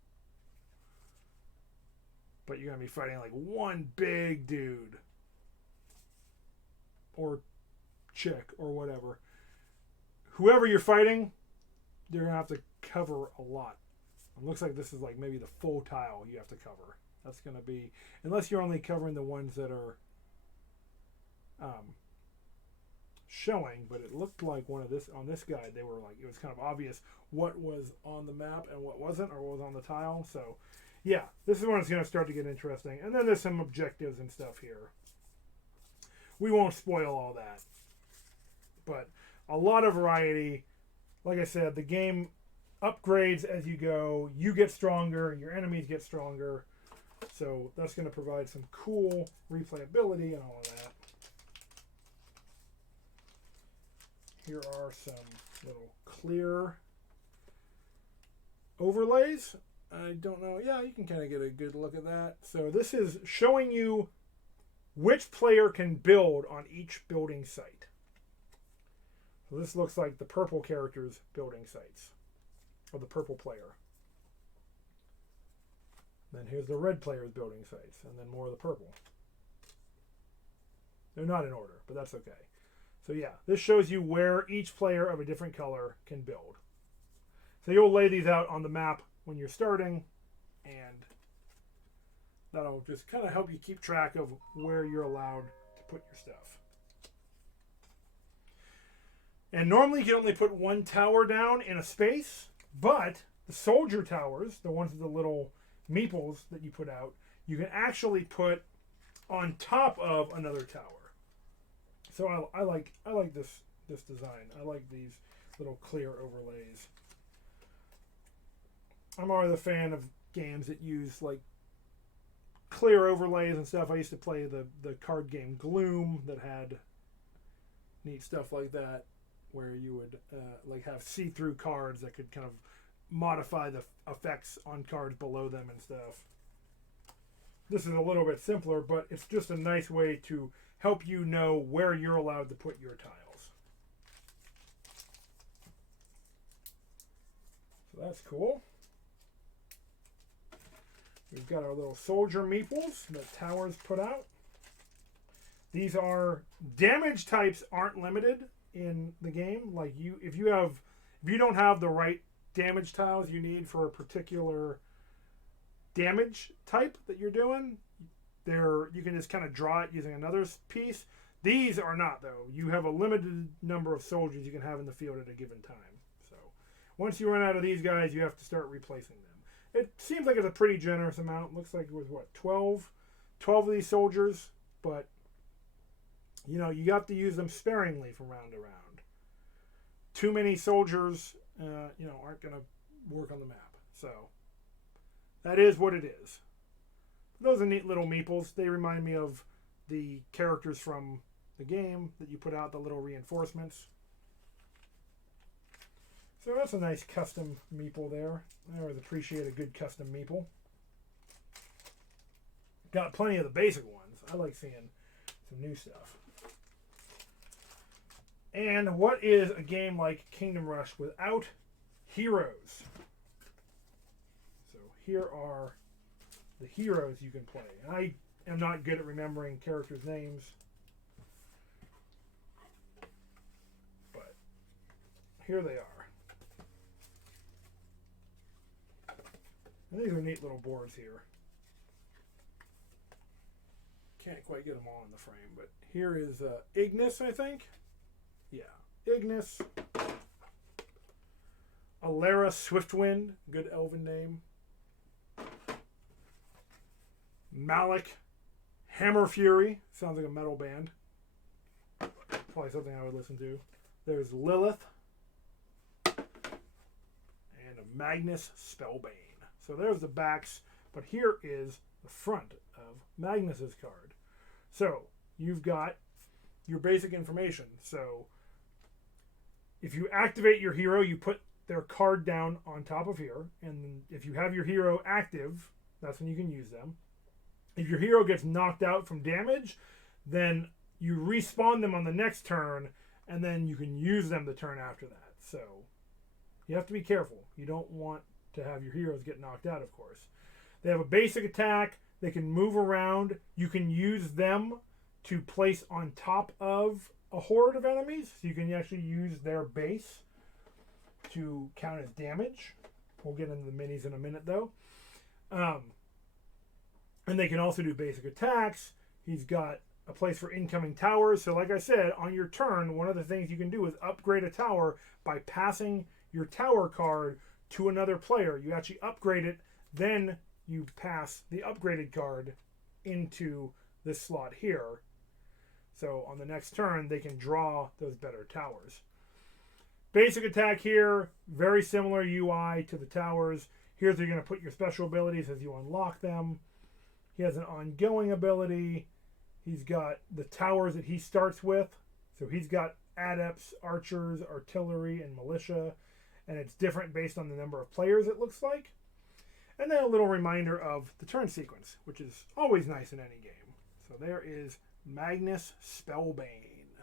But you're going to be fighting like one big dude. Or chick or whatever. Whoever you're fighting, you're going to have to cover a lot. It looks like this is like maybe the full tile you have to cover. That's going to be, unless you're only covering the ones that are showing, but it looked like one of this on this guide they were like, it was kind of obvious what was on the map and what wasn't, or what was on the tile. So yeah, this is when it's going to start to get interesting. And then there's some objectives and stuff here. We won't spoil all that, but a lot of variety. Like I said, the game upgrades as you go. You get stronger, your enemies get stronger, so that's going to provide some cool replayability and all of that. Here are some little clear overlays. I don't know. Yeah, you can kind of get a good look at that. So this is showing you which player can build on each building site. So this looks like the purple character's building sites, or the purple player. Then here's the red player's building sites, and then more of the purple. They're not in order, but that's okay. So yeah, this shows you where each player of a different color can build. So you'll lay these out on the map when you're starting, and that'll just kind of help you keep track of where you're allowed to put your stuff. And normally you can only put one tower down in a space, but the soldier towers, the ones with the little meeples that you put out, you can actually put on top of another tower. So I like this design. I like these little clear overlays. I'm always a fan of games that use like clear overlays and stuff. I used to play the card game Gloom that had neat stuff like that, where you would like have see-through cards that could kind of modify the effects on cards below them and stuff. This is a little bit simpler, but it's just a nice way to help you know where you're allowed to put your tiles. So that's cool. We've got our little soldier meeples that towers put out. These are damage types aren't limited in the game. Like if you don't have the right damage tiles you need for a particular damage type that you're doing, you can just kind of draw it using another piece. These are not, though. You have a limited number of soldiers you can have in the field at a given time. So once you run out of these guys, you have to start replacing them. It seems like it's a pretty generous amount. Looks like it was, what, 12 of these soldiers, but you have to use them sparingly from round to round. Too many soldiers aren't going to work on the map. So that is what it is. Those are neat little meeples. They remind me of the characters from the game that you put out, the little reinforcements. So that's a nice custom meeple there. I always appreciate a good custom meeple. Got plenty of the basic ones. I like seeing some new stuff. And what is a game like Kingdom Rush without heroes? So here are the heroes you can play. I am not good at remembering characters' names, but here they are. And these are neat little boards here. Can't quite get them all in the frame, but here is Ignis, I think. Yeah, Ignis. Alera Swiftwind, good elven name. Malick, Hammer Fury, sounds like a metal band. Probably something I would listen to. There's Lilith. And a Magnus Spellbane. So there's the backs, but here is the front of Magnus's card. So you've got your basic information. So if you activate your hero, you put their card down on top of here. And if you have your hero active, that's when you can use them. If your hero gets knocked out from damage, then you respawn them on the next turn, and then you can use them the turn after that. So you have to be careful. You don't want to have your heroes get knocked out, of course. They have a basic attack. They can move around. You can use them to place on top of a horde of enemies. So you can actually use their base to count as damage. We'll get into the minis in a minute, though. And they can also do basic attacks. He's got a place for incoming towers. So like I said, on your turn, one of the things you can do is upgrade a tower by passing your tower card to another player. You actually upgrade it, then you pass the upgraded card into this slot here. So on the next turn, they can draw those better towers. Basic attack here, very similar UI to the towers. Here's where you're going to put your special abilities as you unlock them. He has an ongoing ability. He's got the towers that he starts with. So he's got adepts, archers, artillery, and militia. And it's different based on the number of players, it looks like. And then a little reminder of the turn sequence, which is always nice in any game. So there is Magnus Spellbane.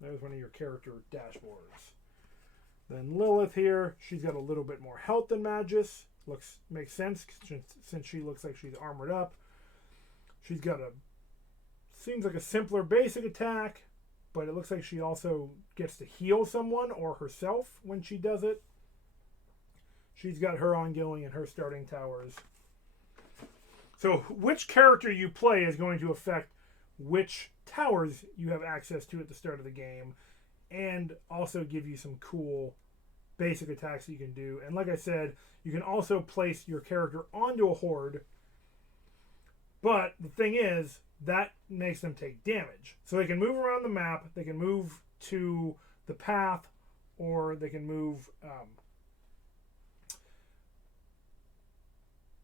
There's one of your character dashboards. Then Lilith here. She's got a little bit more health than Magus. Makes sense since she looks like she's armored up. She's got seems like a simpler basic attack, but it looks like she also gets to heal someone or herself when she does it. She's got her ongoing and her starting towers. So which character you play is going to affect which towers you have access to at the start of the game, and also give you some cool basic attacks that you can do. And like I said, you can also place your character onto a horde, but the thing is, that makes them take damage. So they can move around the map, they can move to the path, or they can move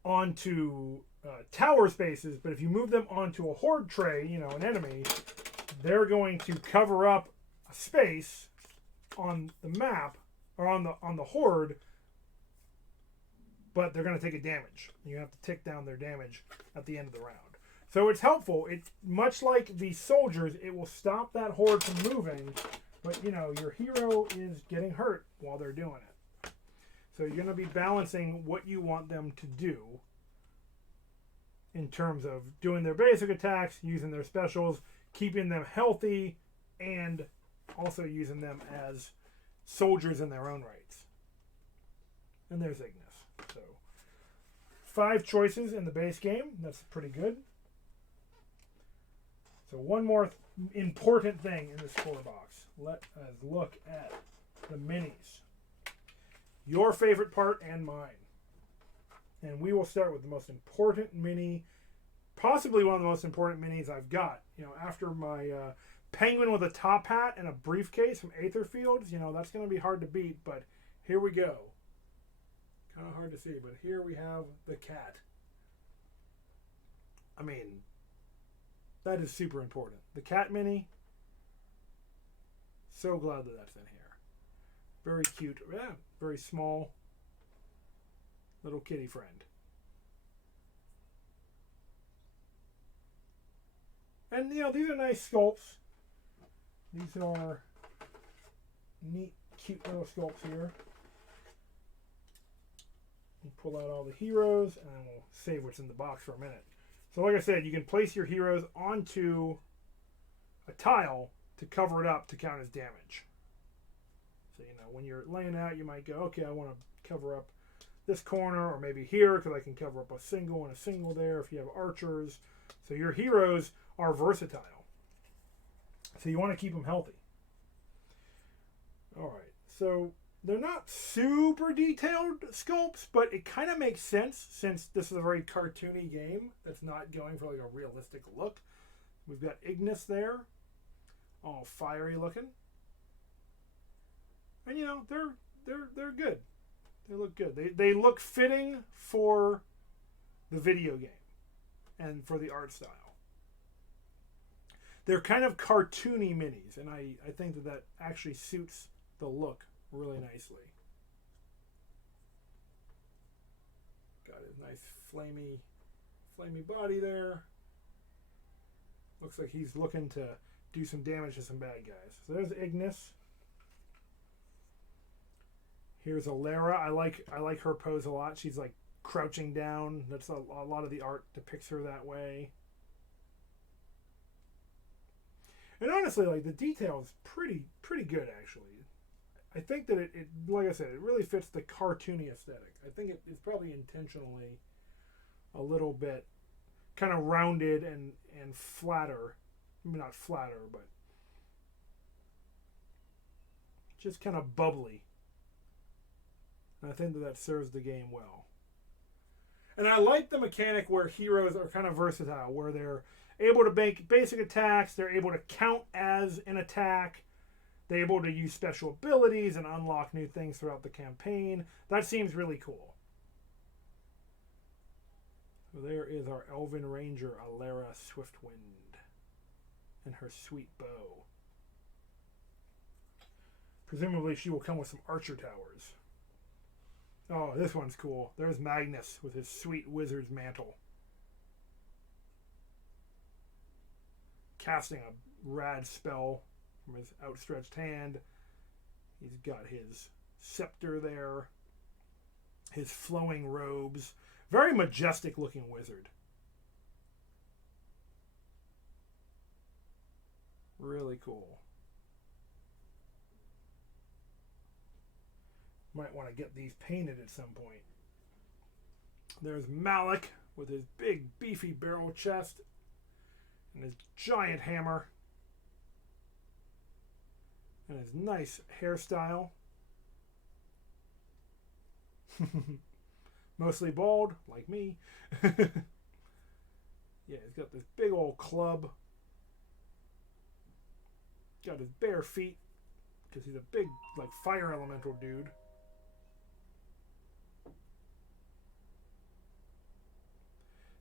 onto tower spaces. But if you move them onto a horde tray, an enemy, they're going to cover up a space on the map, or on the horde, but they're going to take a damage. You have to tick down their damage at the end of the round. So it's helpful. It's much like the soldiers. It will stop that horde from moving, but your hero is getting hurt while they're doing it. So you're going to be balancing what you want them to do in terms of doing their basic attacks, using their specials, keeping them healthy, and also using them as soldiers in their own rights. And there's Ignis. So 5 choices in the base game. That's pretty good. So one more important thing in this core box. Let us look at the minis. Your favorite part and mine. And we will start with the most important mini, possibly one of the most important minis I've got. After my penguin with a top hat and a briefcase from Aetherfields, that's going to be hard to beat, but here we go. Kind of hard to see, but here we have the cat. I mean, that is super important. The cat mini. So glad that that's in here. Very cute. Yeah, very small little kitty friend. And, you know, these are nice sculpts. These are neat, cute little sculpts here. We'll pull out all the heroes, and we'll save what's in the box for a minute. So like I said, you can place your heroes onto a tile to cover it up to count as damage. So, you know, when you're laying out, you might go, okay, I want to cover up this corner, or maybe here, because I can cover up a single and a single there if you have archers. So your heroes are versatile. So you want to keep them healthy. All right, so they're not super detailed sculpts, but it kind of makes sense since this is a very cartoony game that's not going for like a realistic look. We've got Ignis there, all fiery looking, and you know they're good. They look good. They look fitting for the video game and for the art style. They're kind of cartoony minis, and I think that actually suits the look really nicely. Got his nice flamey body there. Looks like he's looking to do some damage to some bad guys. So there's Ignis. Here's Alera. I like her pose a lot. She's like crouching down. That's a lot of the art depicts her that way. And honestly, like the detail is pretty good actually. I think that it like I said, it really fits the cartoony aesthetic. I think it's probably intentionally a little bit kind of rounded and flatter. I mean, not flatter, but just kind of bubbly. And I think that serves the game well. And I like the mechanic where heroes are kind of versatile, where they're able to make basic attacks, they're able to count as an attack, they're able to use special abilities and unlock new things throughout the campaign. That seems really cool. So there is our Elven Ranger, Alera Swiftwind, and her sweet bow. Presumably she will come with some archer towers. Oh, this one's cool. There's Magnus with his sweet wizard's mantle. Casting a rad spell from his outstretched hand. He's got his scepter there. His flowing robes. Very majestic looking wizard. Really cool. Might want to get these painted at some point. There's Malick with his big beefy barrel chest and his giant hammer and his nice hairstyle. Mostly bald, like me. Yeah, he's got this big old club. Got his bare feet because he's a big, like, fire elemental dude.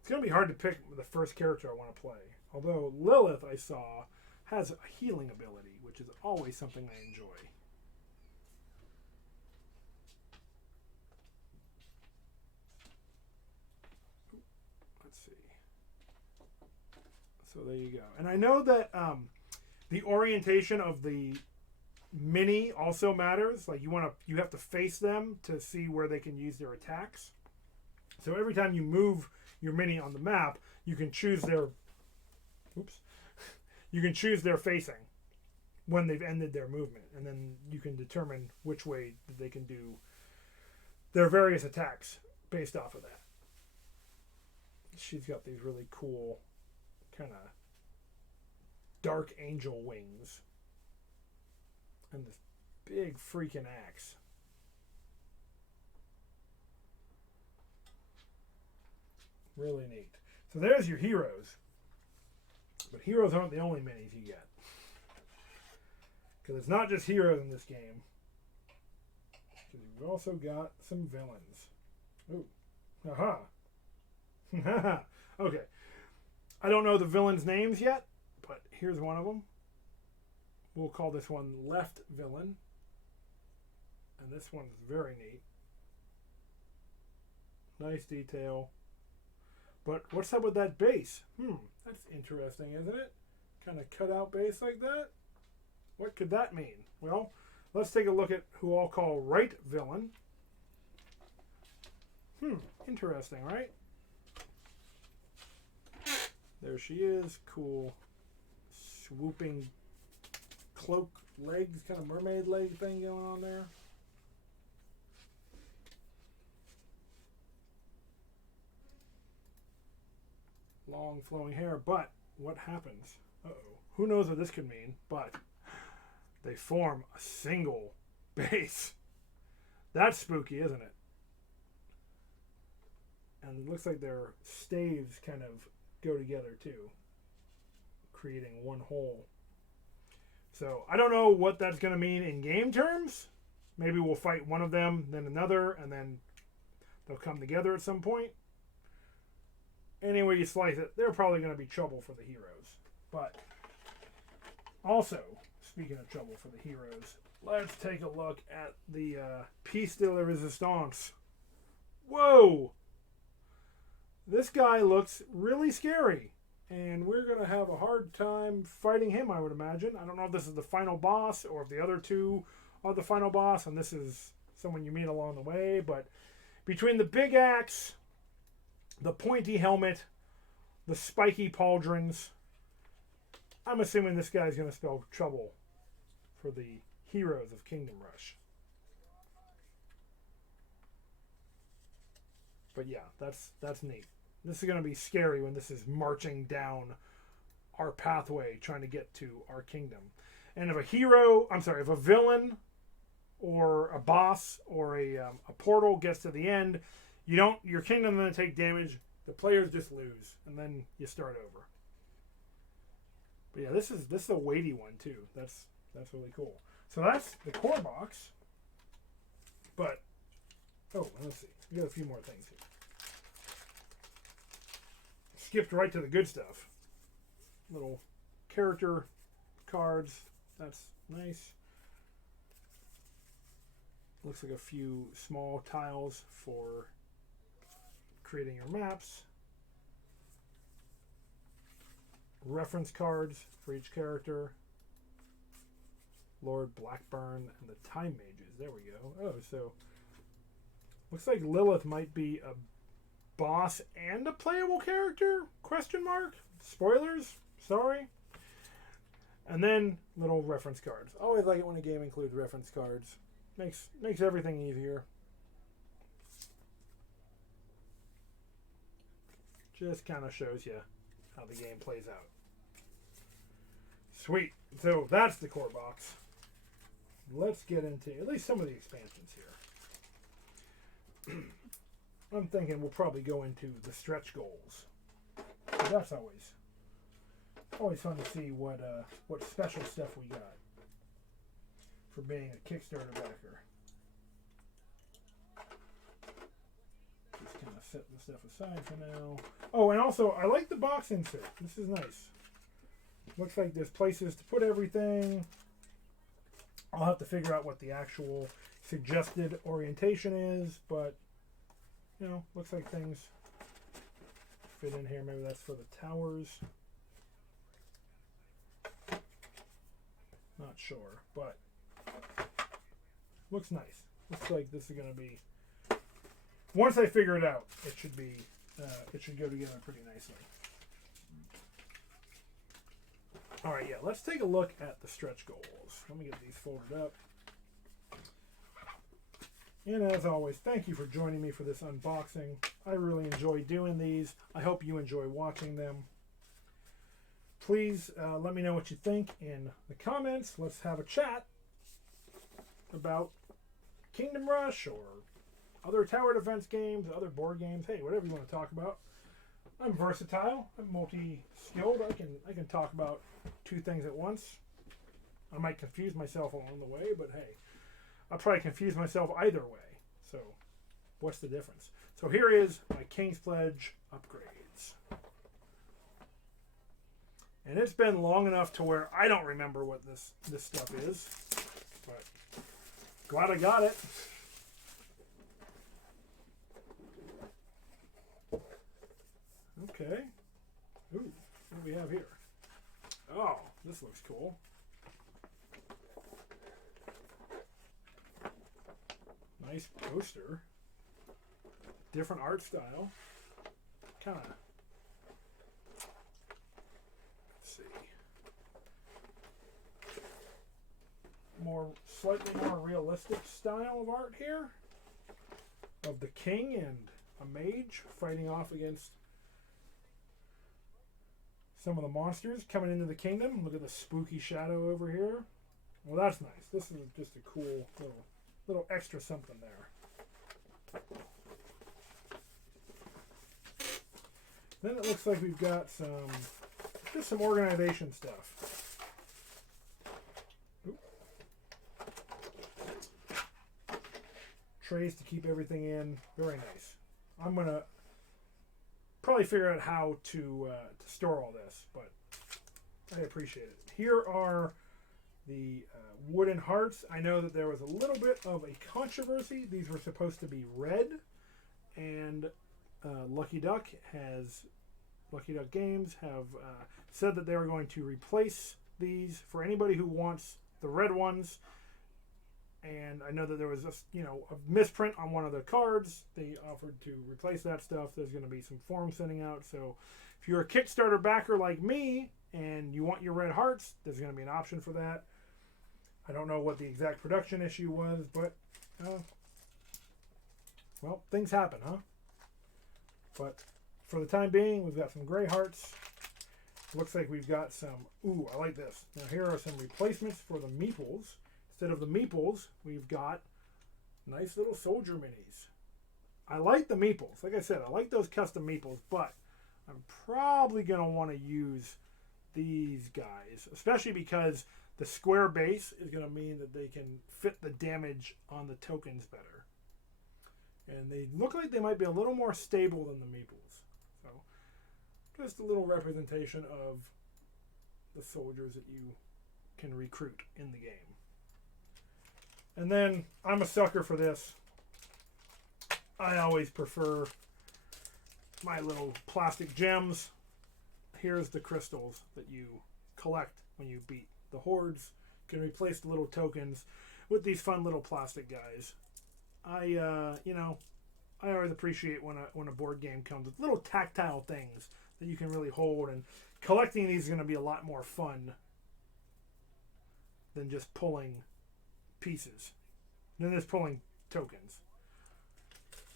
It's going to be hard to pick the first character I want to play. Although Lilith, I saw, has a healing ability, which is always something I enjoy. Let's see. So there you go. And I know that the orientation of the mini also matters. Like you have to face them to see where they can use their attacks. So every time you move your mini on the map, you can choose their facing when they've ended their movement, and then you can determine which way they can do their various attacks based off of that. She's got these really cool kind of dark angel wings and this big freaking axe. Really neat. So there's your heroes. But heroes aren't the only minis you get. Because it's not just heroes in this game. We've also got some villains. Ooh. Aha. Okay. I don't know the villains' names yet, but here's one of them. We'll call this one Left Villain. And this one's very neat. Nice detail. But what's up with that base? That's interesting, isn't it? Kind of cut out base like that? What could that mean? Well, let's take a look at who I'll call Right Villain. Interesting, right? There she is. Cool. Swooping cloak legs, kind of mermaid leg thing going on there. Long flowing hair, but what happens? Who knows what this could mean, but they form a single base. That's spooky, isn't it? And it looks like their staves kind of go together too, creating one whole. So I don't know what that's going to mean in game terms. Maybe we'll fight one of them, then another, and then they'll come together at some point. Any way you slice it, they're probably going to be trouble for the heroes. But also, speaking of trouble for the heroes, let's take a look at the Piece de la Resistance. Whoa! This guy looks really scary. And we're going to have a hard time fighting him, I would imagine. I don't know if this is the final boss or if the other two are the final boss and this is someone you meet along the way. But between the big axe, the pointy helmet, the spiky pauldrons, I'm assuming this guy's going to spell trouble for the heroes of Kingdom Rush. But yeah, that's neat. This is going to be scary when this is marching down our pathway trying to get to our kingdom. And if if a villain or a boss or a portal gets to the end, your kingdom going to take damage. The players just lose, and then you start over. But yeah, this is a weighty one too. That's really cool. So that's the core box. But let's see. We got a few more things here. Skipped right to the good stuff. Little character cards. That's nice. Looks like a few small tiles for creating your maps. Reference cards for each character. Lord Blackburn and the Time Mages. There we go. So looks like Lilith might be a boss and a playable character? Question mark? Spoilers? Sorry. And then little reference cards. Always like it when a game includes reference cards. Makes everything easier. Just kind of shows you how the game plays out. Sweet. So that's the core box. Let's get into at least some of the expansions here. I'm thinking we'll probably go into the stretch goals. So that's always fun to see what special stuff we got for being a Kickstarter backer. Just kind of set the stuff aside for now. Oh, and also I like the box insert. This is nice. Looks like there's places to put everything. I'll have to figure out what the actual suggested orientation is, but looks like things fit in here. Maybe that's for the towers. Not sure, but looks nice. Looks like this is going to be. Once I figure it out, it should be. It should go together pretty nicely. All right, yeah. Let's take a look at the stretch goals. Let me get these folded up. And as always, thank you for joining me for this unboxing. I really enjoy doing these. I hope you enjoy watching them. Please let me know what you think in the comments. Let's have a chat about Kingdom Rush or other tower defense games, other board games. Hey, whatever you want to talk about. I'm versatile. I'm multi-skilled. I can talk about two things at once. I might confuse myself along the way, but hey. I'll probably confuse myself either way. So what's the difference? So here is my King's Pledge upgrades. And it's been long enough to where I don't remember what this stuff is. But glad I got it. Okay. Ooh, what do we have here? Oh, this looks cool. Nice poster. Different art style. Kind of. Let's see. Slightly more realistic style of art here. Of the king and a mage fighting off against some of the monsters coming into the kingdom. Look at the spooky shadow over here. Well, that's nice. This is just a cool little extra something there. Then it looks like we've got just some organization stuff. Oop. Trays to keep everything in. Very nice. I'm going to probably figure out how to store all this, but I appreciate it. Here are the wooden hearts. I know that there was a little bit of a controversy. These were supposed to be red, and Lucky Duck Games have said that they were going to replace these for anybody who wants the red ones. And I know that there was a misprint on one of the cards. They offered to replace that stuff. There's going to be some forms sending out. So if you're a Kickstarter backer like me and you want your red hearts, there's going to be an option for that. I don't know what the exact production issue was, but well, things happen, huh? But for the time being, we've got some gray hearts. Looks like we've got some. Ooh, I like this. Now here are some replacements for the meeples. Instead of the meeples, we've got nice little soldier minis. I like the meeples. Like I said, I like those custom meeples, but I'm probably going to want to use these guys, especially because the square base is going to mean that they can fit the damage on the tokens better. And they look like they might be a little more stable than the meeples. So, just a little representation of the soldiers that you can recruit in the game. And then, I'm a sucker for this. I always prefer my little plastic gems. Here's the crystals that you collect when you beat the hordes. You can replace the little tokens with these fun little plastic guys. I always appreciate when a board game comes with little tactile things that you can really hold, and collecting these is going to be a lot more fun than just pulling pieces. Than just pulling tokens.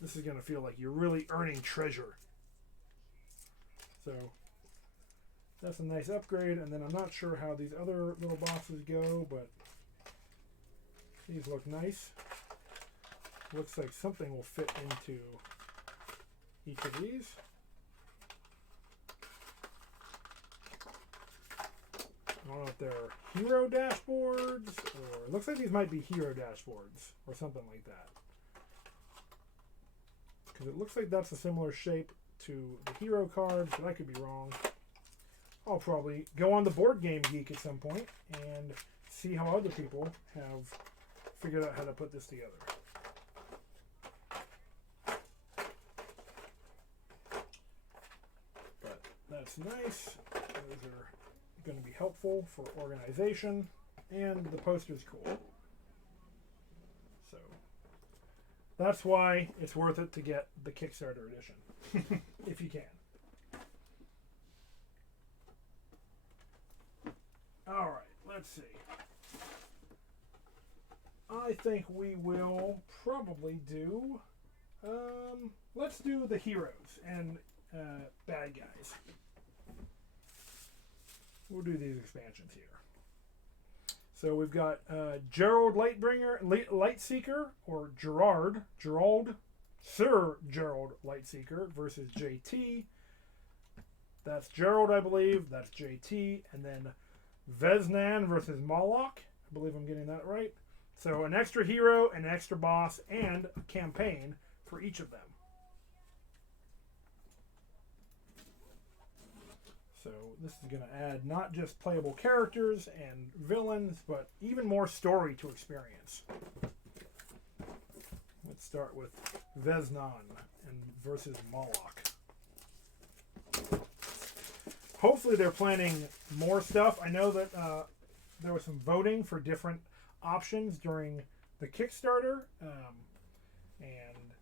This is going to feel like you're really earning treasure. So that's a nice upgrade, and then I'm not sure how these other little boxes go, but these look nice. Looks like something will fit into each of these. I don't know if they're hero dashboards, or it looks like these might be hero dashboards or something like that. Because it looks like that's a similar shape to the hero cards, but I could be wrong. I'll probably go on the Board Game Geek at some point and see how other people have figured out how to put this together. But that's nice. Those are going to be helpful for organization, and the poster's cool. So that's why it's worth it to get the Kickstarter edition if you can. All right, let's see. I think we will probably do let's do the heroes and bad guys. We'll do these expansions here. So we've got Gerald Lightseeker, or Gerald, Sir Gerald Lightseeker versus JT. That's Gerald, I believe. That's JT. And then Veznan versus Malick. I believe I'm getting that right. So an extra hero, an extra boss, and a campaign for each of them. So this is going to add not just playable characters and villains, but even more story to experience. Let's start with Veznan and versus Malick. Hopefully they're planning more stuff. I know that there was some voting for different options during the Kickstarter, and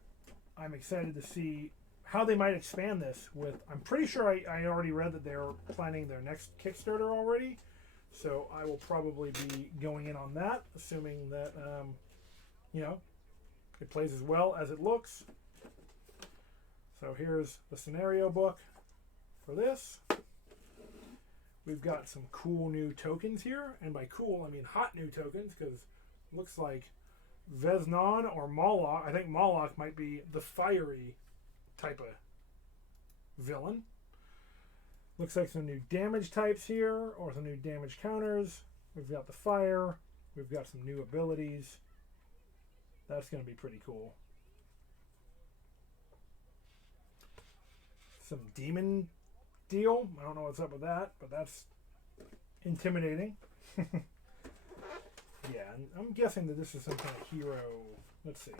I'm excited to see how they might expand this with. I'm pretty sure I already read that they're planning their next Kickstarter already, so I will probably be going in on that, assuming that it plays as well as it looks. So here's the scenario book for this. We've got some cool new tokens here, and by cool I mean hot new tokens, because it looks like Veznan or Malick. I think Malick might be the fiery type of villain. Looks like some new damage types here, or some new damage counters. We've got the fire. We've got some new abilities. That's going to be pretty cool. Some demon deal. I don't know what's up with that, but that's intimidating. Yeah, and I'm guessing that this is some kind of hero. Let's see.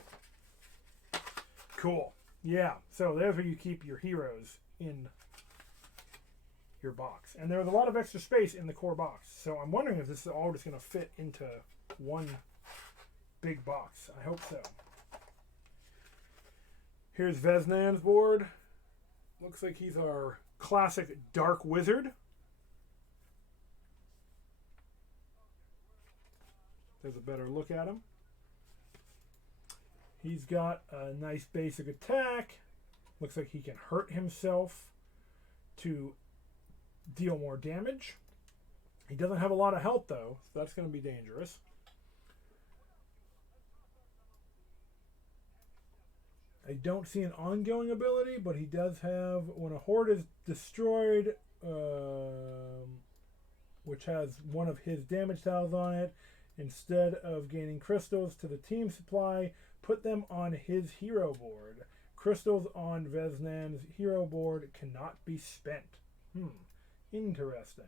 Cool. Yeah, so there's where you keep your heroes in your box. And there's a lot of extra space in the core box. So I'm wondering if this is all just going to fit into one big box. I hope so. Here's Veznan's board. Looks like he's our classic Dark Wizard. There's a better look at him. He's got a nice basic attack. Looks like he can hurt himself to deal more damage. He doesn't have a lot of health though, so that's going to be dangerous. I don't see an ongoing ability, but he does have, when a horde is destroyed, which has one of his damage tiles on it, instead of gaining crystals to the team supply, put them on his hero board. Crystals on Veznan's hero board cannot be spent. Interesting.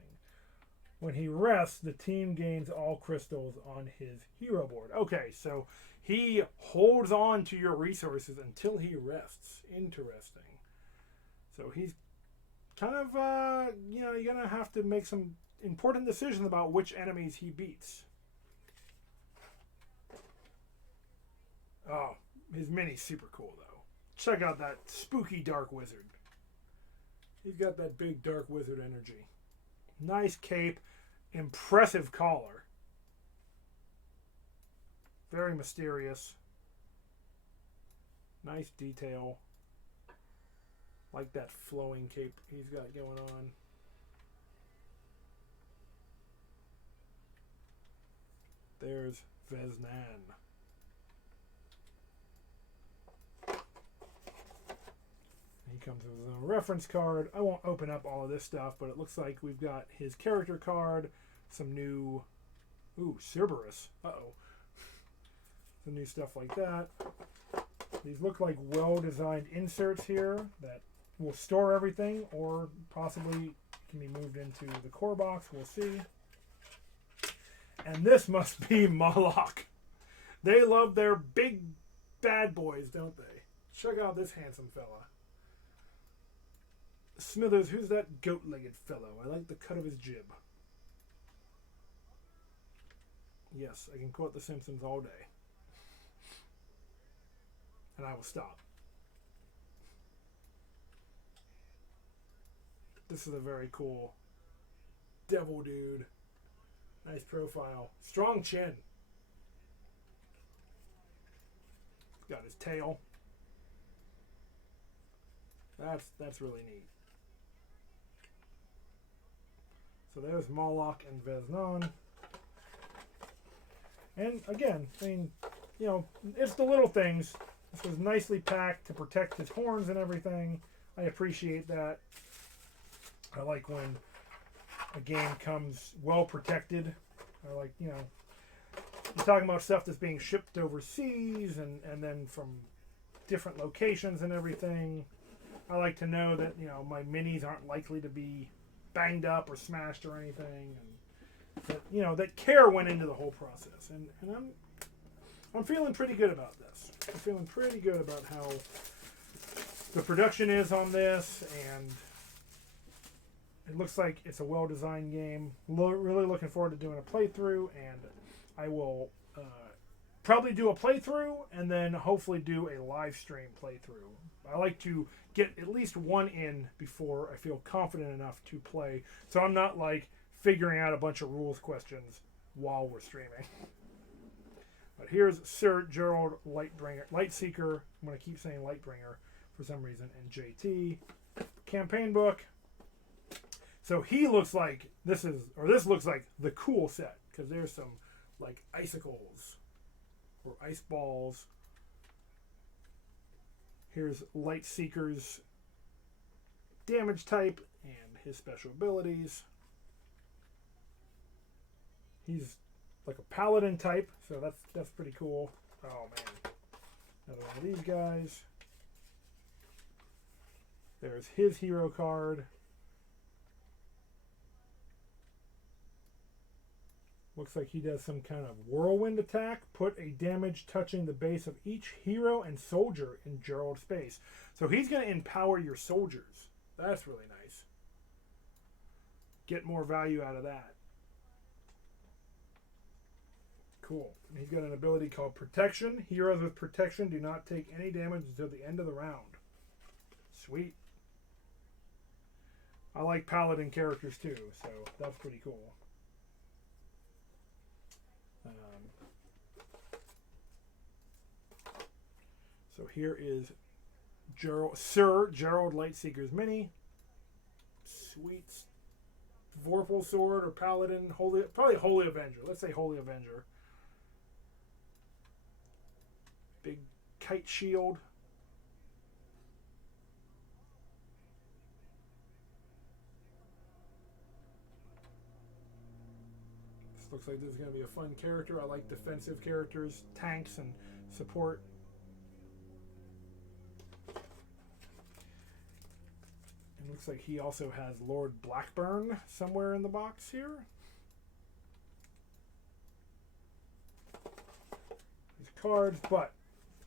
When he rests, the team gains all crystals on his hero board. Okay, so he holds on to your resources until he rests. Interesting. So he's kind of, you're going to have to make some important decisions about which enemies he beats. Oh, his mini's super cool, though. Check out that spooky Dark Wizard. He's got that big Dark Wizard energy. Nice cape. Impressive collar. Very mysterious. Nice detail. Like that flowing cape he's got going on. There's Veznan. He comes with his own reference card. I won't open up all of this stuff, but it looks like we've got his character card, some new... Ooh, Cerberus. Uh-oh. Some new stuff like that. These look like well-designed inserts here that will store everything, or possibly can be moved into the core box. We'll see. And this must be Malick. They love their big bad boys, don't they? Check out this handsome fella. Smithers, who's that goat-legged fellow? I like the cut of his jib. Yes, I can quote The Simpsons all day. And I will stop. This is a very cool devil dude. Nice profile. Strong chin. Got his tail. That's really neat. So there's Malick and Veznan. And again, I mean, it's the little things. This was nicely packed to protect his horns and everything. I appreciate that. I like when a game comes well protected. I like, you're talking about stuff that's being shipped overseas and then from different locations and everything. I like to know that, you know, my minis aren't likely to be banged up or smashed or anything, and that, you know, that care went into the whole process. And I'm feeling pretty good about this. I'm feeling pretty good about how the production is on this, and it looks like it's a well-designed game. Really looking forward to doing a playthrough, and I will probably do a playthrough and then hopefully do a live stream playthrough. I like to get at least one in before I feel confident enough to play, so I'm not like figuring out a bunch of rules questions while we're streaming. But here's Sir Gerald Lightseeker. I'm going to keep saying Lightbringer for some reason, and JT. Campaign book. So he looks like this looks like the cool set, because there's some like icicles or ice balls. Here's Lightseeker's damage type and his special abilities. He's like a paladin type, so that's pretty cool. Oh man, another one of these guys. There's his hero card. Looks like he does some kind of whirlwind attack. Put a damage touching the base of each hero and soldier in Gerald space. So he's going to empower your soldiers. That's really nice. Get more value out of that. Cool. He's got an ability called Protection. Heroes with Protection do not take any damage until the end of the round. Sweet. I like paladin characters too, so that's pretty cool. So here is Sir Gerald Lightseeker's mini. Sweet. Vorpal Sword or Paladin. Probably Holy Avenger. Let's say Holy Avenger. Big kite shield. This looks like this is going to be a fun character. I like defensive characters, tanks, and support. It looks like he also has Lord Blackburn somewhere in the box here. These cards, but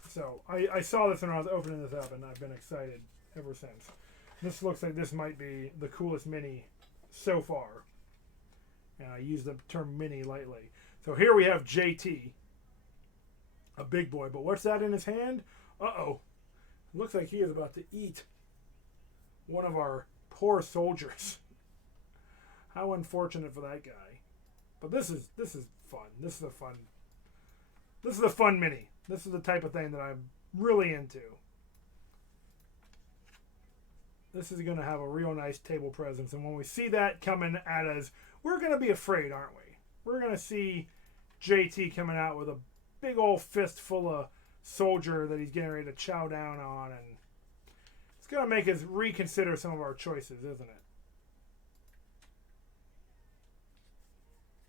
so I saw this when I was opening this up, and I've been excited ever since. This looks like this might be the coolest mini so far. And I use the term mini lightly. So here we have JT, a big boy. But what's that in his hand? Uh-oh. Looks like he is about to eat one of our poor soldiers. How unfortunate for that guy. But this is fun. This is a fun mini. This is the type of thing that I'm really into. This is going to have a real nice table presence, and when we see that coming at us, we're going to be afraid, aren't we? We're going to see JT coming out with a big old fist full of soldier that he's getting ready to chow down on, and it's going to make us reconsider some of our choices, isn't it?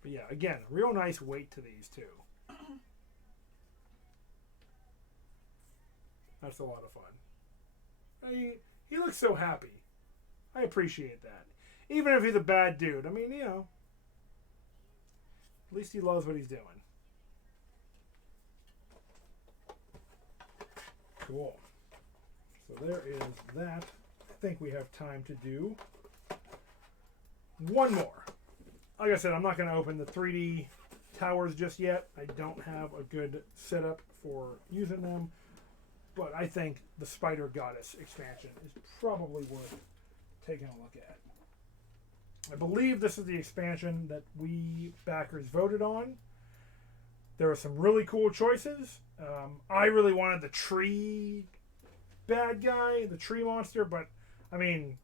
But yeah, again, real nice weight to these too. That's a lot of fun. He looks so happy. I appreciate that. Even if he's a bad dude. I mean, you know, at least he loves what he's doing. Cool. So there is that. I think we have time to do one more. Like I said, I'm not going to open the 3D towers just yet. I don't have a good setup for using them. But I think the Spider Goddess expansion is probably worth taking a look at. I believe this is the expansion that we backers voted on. There are some really cool choices. I really wanted the tree bad guy, the tree monster, but I mean,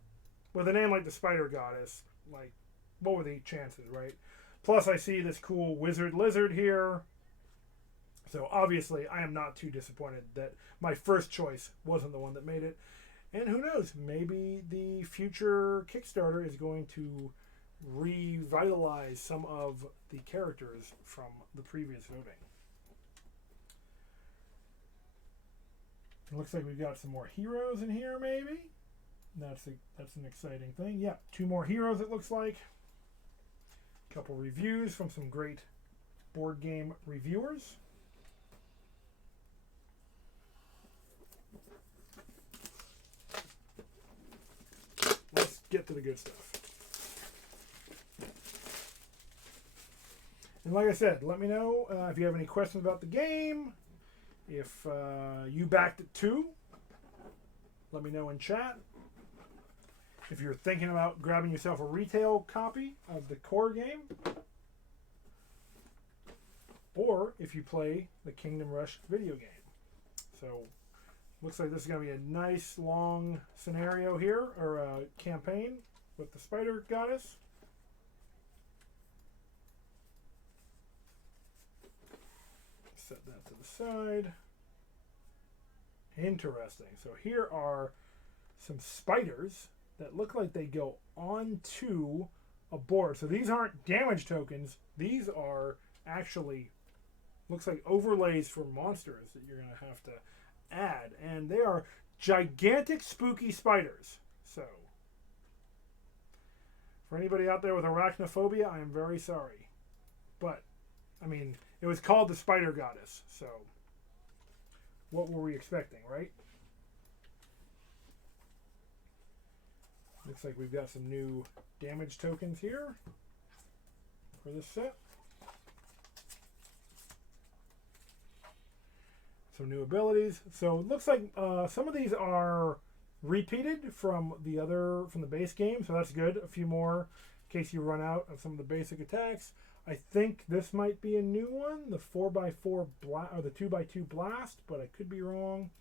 with a name like the Spider Goddess, like, what were the chances, right? Plus, I see this cool wizard lizard here. So obviously, I am not too disappointed that my first choice wasn't the one that made it. And who knows, maybe the future Kickstarter is going to revitalize some of the characters from the previous voting. It looks like we've got some more heroes in here, maybe. That's an exciting thing. Yeah, 2 more heroes, it looks like. A couple reviews from some great board game reviewers. Let's get to the good stuff. And like I said, let me know if you have any questions about the game. If you backed it too, let me know in chat. If you're thinking about grabbing yourself a retail copy of the core game, or if you play the Kingdom Rush video game. So, looks like this is going to be a nice long scenario here, or campaign with the Spider Goddess. Set that to the side. Interesting. So here are some spiders that look like they go onto a board. So these aren't damage tokens. These are actually, looks like overlays for monsters that you're going to have to add. And they are gigantic spooky spiders. So for anybody out there with arachnophobia, I am very sorry. But, I mean, it was called the Spider Goddess, so what were we expecting, right? Looks like we've got some new damage tokens here for this set. Some new abilities. So it looks like some of these are repeated from the base game, so that's good. A few more in case you run out of some of the basic attacks. I think this might be a new one, the 4x4 blast or the 2x2 blast, but I could be wrong.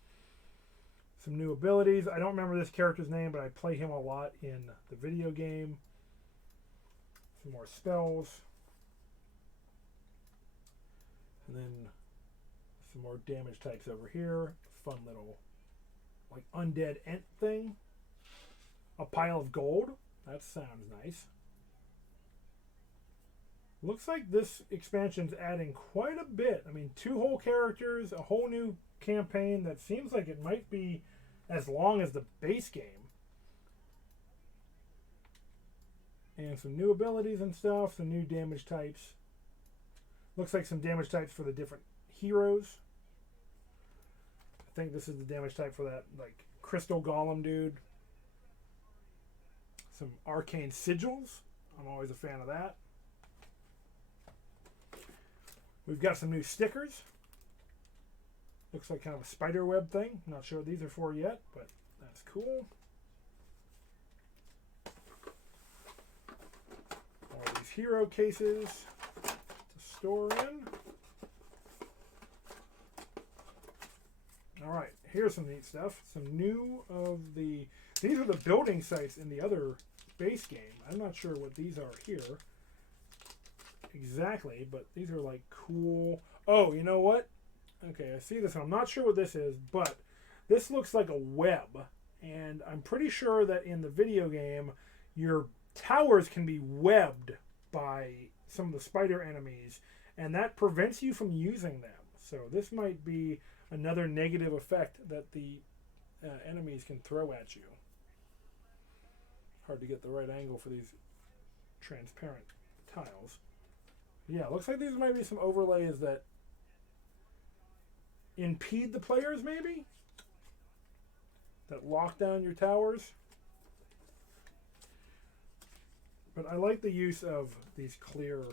Some new abilities. I don't remember this character's name, but I play him a lot in the video game. Some more spells. And then some more damage types over here. Fun little like undead ent thing. A pile of gold. That sounds nice. Looks like this expansion's adding quite a bit. I mean, 2 whole characters, a whole new campaign that seems like it might be as long as the base game. And some new abilities and stuff, some new damage types. Looks like some damage types for the different heroes. I think this is the damage type for that, like, crystal golem dude. Some arcane sigils. I'm always a fan of that. We've got some new stickers. Looks like kind of a spider web thing. Not sure what these are for yet, but that's cool. All these hero cases to store in. All right, here's some neat stuff. Some new of the... These are the building sites in the other base game. I'm not sure what these are here exactly, but these are like cool. Oh, you know what? Okay, I see this. I'm not sure what this is, but this looks like a web, and I'm pretty sure that in the video game your towers can be webbed by some of the spider enemies, and that prevents you from using them. So this might be another negative effect that the enemies can throw at you. Hard to get the right angle for these transparent tiles. Yeah, looks like these might be some overlays that impede the players, maybe? That lock down your towers. But I like the use of these clear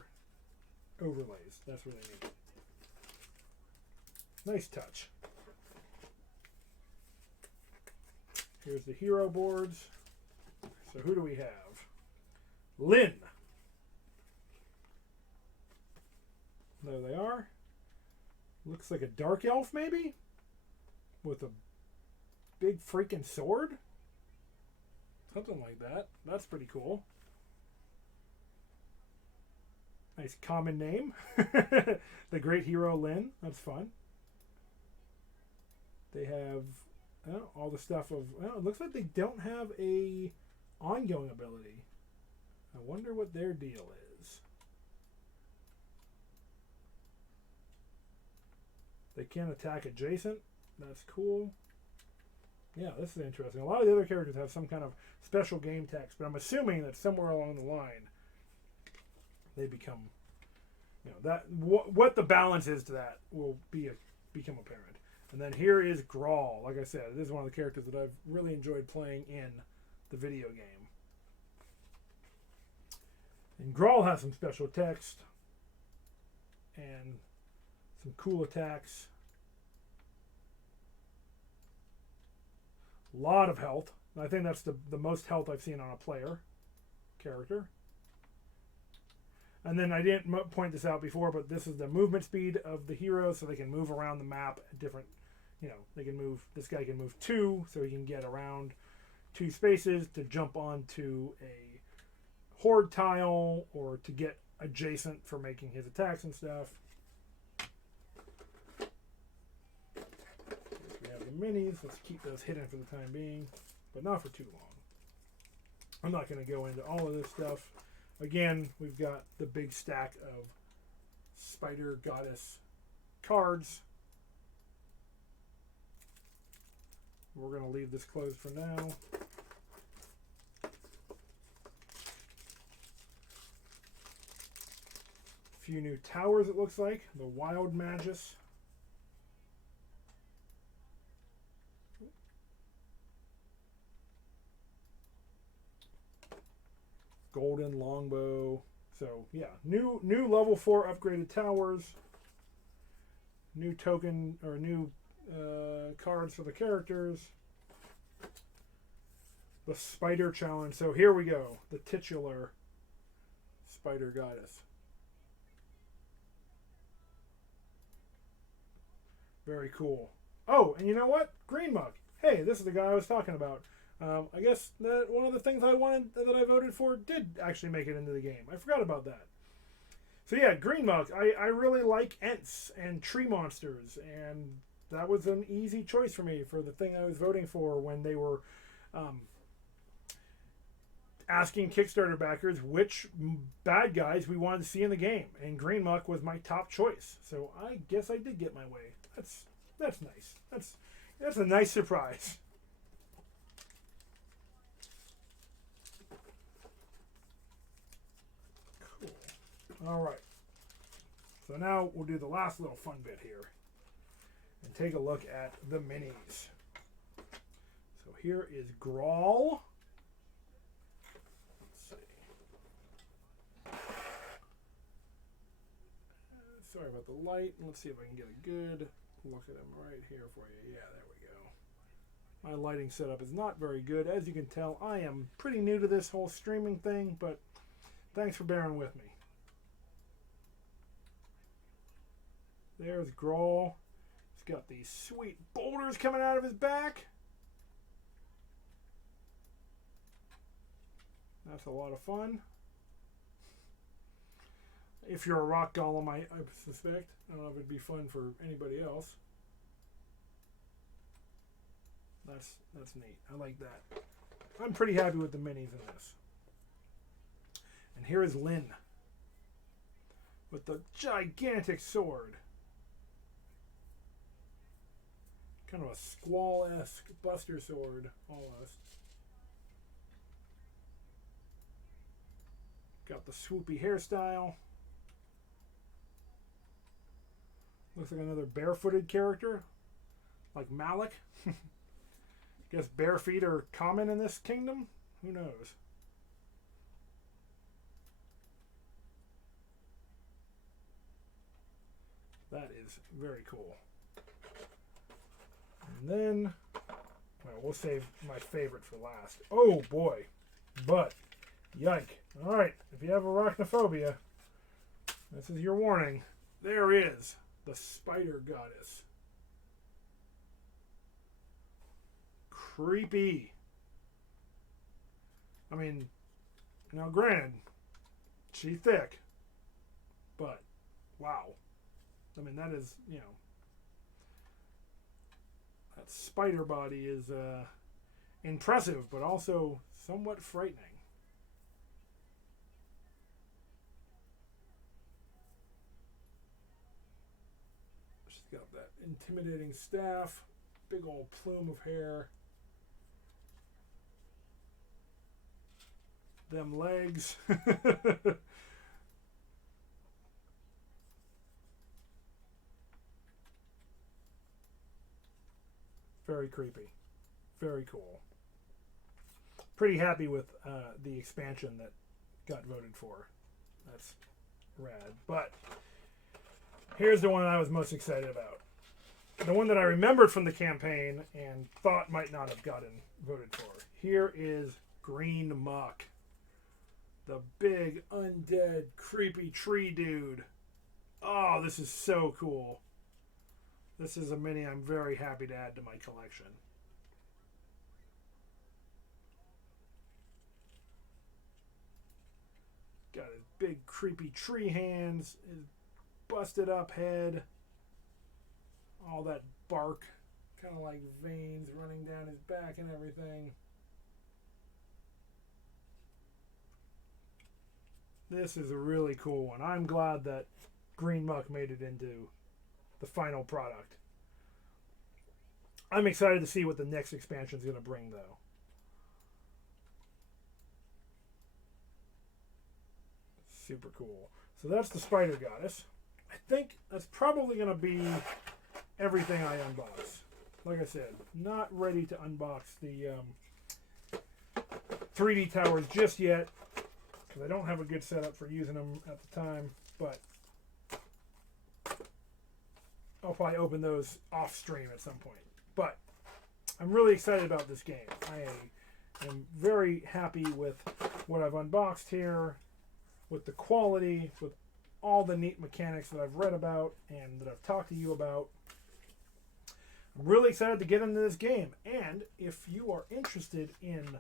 overlays. That's what I need. Nice touch. Here's the hero boards. So who do we have? Lynn. There they are. Looks like a dark elf, maybe? With a big freaking sword? Something like that. That's pretty cool. Nice common name. The great hero Lynn. That's fun. They have all the stuff of... Well, it looks like they don't have a ongoing ability. I wonder what their deal is. They can attack adjacent. That's cool. Yeah, this is interesting. A lot of the other characters have some kind of special game text, but I'm assuming that somewhere along the line they become, that what the balance is to that will become apparent. And then here is Grahl. Like I said, this is one of the characters that I've really enjoyed playing in the video game. And Grahl has some special text and some cool attacks. A lot of health. I think that's the most health I've seen on a player character. And then I didn't point this out before, but this is the movement speed of the hero, so they can move around the map at different, they can move, this guy can move 2, so he can get around 2 spaces to jump onto a horde tile or to get adjacent for making his attacks and stuff. We have the minis. Let's keep those hidden for the time being, but not for too long. I'm not going to go into all of this stuff. Again, we've got the big stack of Spider Goddess cards. We're going to leave this closed for now. A few new towers, it looks like. The Wild Magus. Golden Longbow. So yeah, new level 4 upgraded towers. New token or new cards for the characters. The Spider Challenge. So here we go. The titular Spider Goddess. Very cool. Oh, and you know what? Green Mug. Hey, this is the guy I was talking about. I guess that one of the things I wanted that I voted for did actually make it into the game. I forgot about that. So yeah, Green Mug. I really like Ents and tree monsters, and that was an easy choice for me for the thing I was voting for when they were asking Kickstarter backers which bad guys we wanted to see in the game, and Green Mug was my top choice. So I guess I did get my way. That's nice. That's a nice surprise. All right, so now we'll do the last little fun bit here and take a look at the minis. So here is Grahl. Let's see. Sorry about the light. Let's see if I can get a good look at him right here for you. Yeah, there we go. My lighting setup is not very good. As you can tell, I am pretty new to this whole streaming thing, but thanks for bearing with me. There's Grahl. He's got these sweet boulders coming out of his back. That's a lot of fun. If you're a rock golem, I suspect. I don't know if it'd be fun for anybody else. That's neat. I like that. I'm pretty happy with the minis in this. And here is Lynn with the gigantic sword. Kind of a Squall-esque Buster Sword, almost. Got the swoopy hairstyle. Looks like another barefooted character, like Malick. Guess bare feet are common in this kingdom? Who knows? That is very cool. And then, well, we'll save my favorite for last. Oh boy, but yike! All right, if you have arachnophobia, this is your warning. There is the Spider Goddess. Creepy. I mean, now granted, she's thick, but wow. I mean, that is, that spider body is impressive, but also somewhat frightening. He's got that intimidating staff, big old plume of hair. Them legs. Very creepy. Very cool. Pretty happy with the expansion that got voted for. That's rad. But here's the one I was most excited about. The one that I remembered from the campaign and thought might not have gotten voted for. Here is Green Muck. The big, undead, creepy tree dude. Oh, this is so cool. This is a mini I'm very happy to add to my collection. Got his big, creepy tree hands, his busted up head, all that bark, kind of like veins running down his back and everything. This is a really cool one. I'm glad that Green Muck made it into the final product. I'm excited to see what the next expansion is going to bring, though. Super cool. So that's the Spider Goddess. I think that's probably going to be everything I unbox. Like I said, not ready to unbox the 3D towers just yet, because I don't have a good setup for using them at the time, but I'll probably open those off stream at some point. But I'm really excited about this game. I am very happy with what I've unboxed here, with the quality, with all the neat mechanics that I've read about and that I've talked to you about. I'm really excited to get into this game. And if you are interested in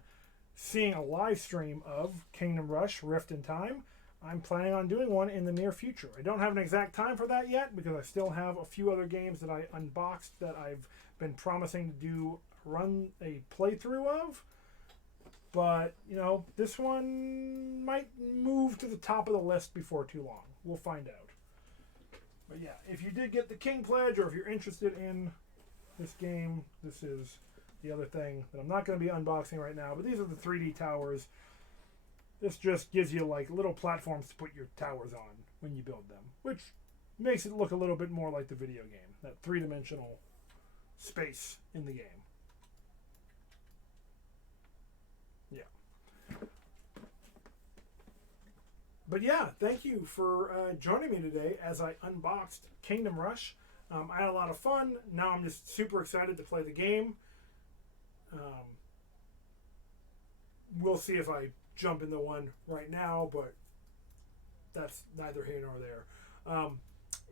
seeing a live stream of Kingdom Rush Rift in Time, I'm planning on doing one in the near future. I don't have an exact time for that yet because I still have a few other games that I unboxed that I've been promising to run a playthrough of. But, you know, this one might move to the top of the list before too long. We'll find out. But yeah, if you did get the King Pledge, or if you're interested in this game, this is the other thing that I'm not going to be unboxing right now. But these are the 3D towers. This just gives you like little platforms to put your towers on when you build them, which makes it look a little bit more like the video game, that three-dimensional space in the game. Yeah. But yeah, thank you for joining me today as I unboxed Kingdom Rush. I had a lot of fun. Now I'm just super excited to play the game. We'll see if I jump into one right now, but that's neither here nor there.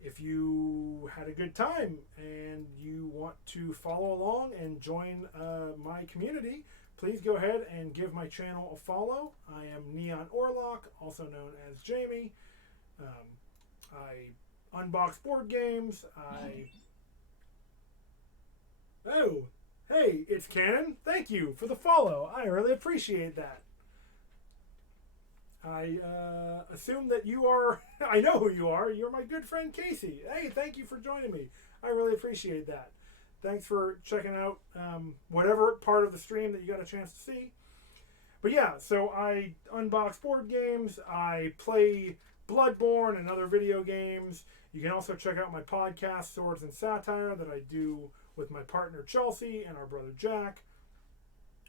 If you had a good time and you want to follow along and join my community, please go ahead and give my channel a follow. I am Neon Orlock, also known as Jamie. I unbox board games. Oh, hey, it's Cannon. Thank you for the follow. I really appreciate that. I assume that you are, I know who you are. You're my good friend Casey. Hey, thank you for joining me. I really appreciate that. Thanks for checking out whatever part of the stream that you got a chance to see. But yeah, so I unbox board games. I play Bloodborne and other video games. You can also check out my podcast, Swords and Satire, that I do with my partner Chelsea and our brother Jack.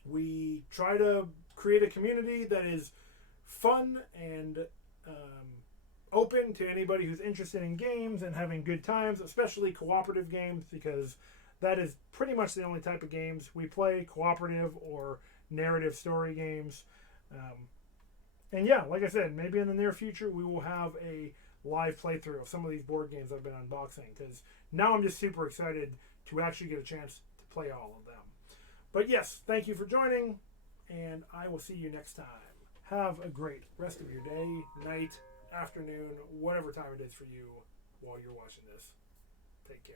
We try to create a community that is fun and open to anybody who's interested in games and having good times, especially cooperative games, because that is pretty much the only type of games we play, cooperative or narrative story games. And yeah, like I said, maybe in the near future we will have a live playthrough of some of these board games I've been unboxing, because now I'm just super excited to actually get a chance to play all of them. But yes, thank you for joining, and I will see you next time. Have a great rest of your day, night, afternoon, whatever time it is for you while you're watching this. Take care.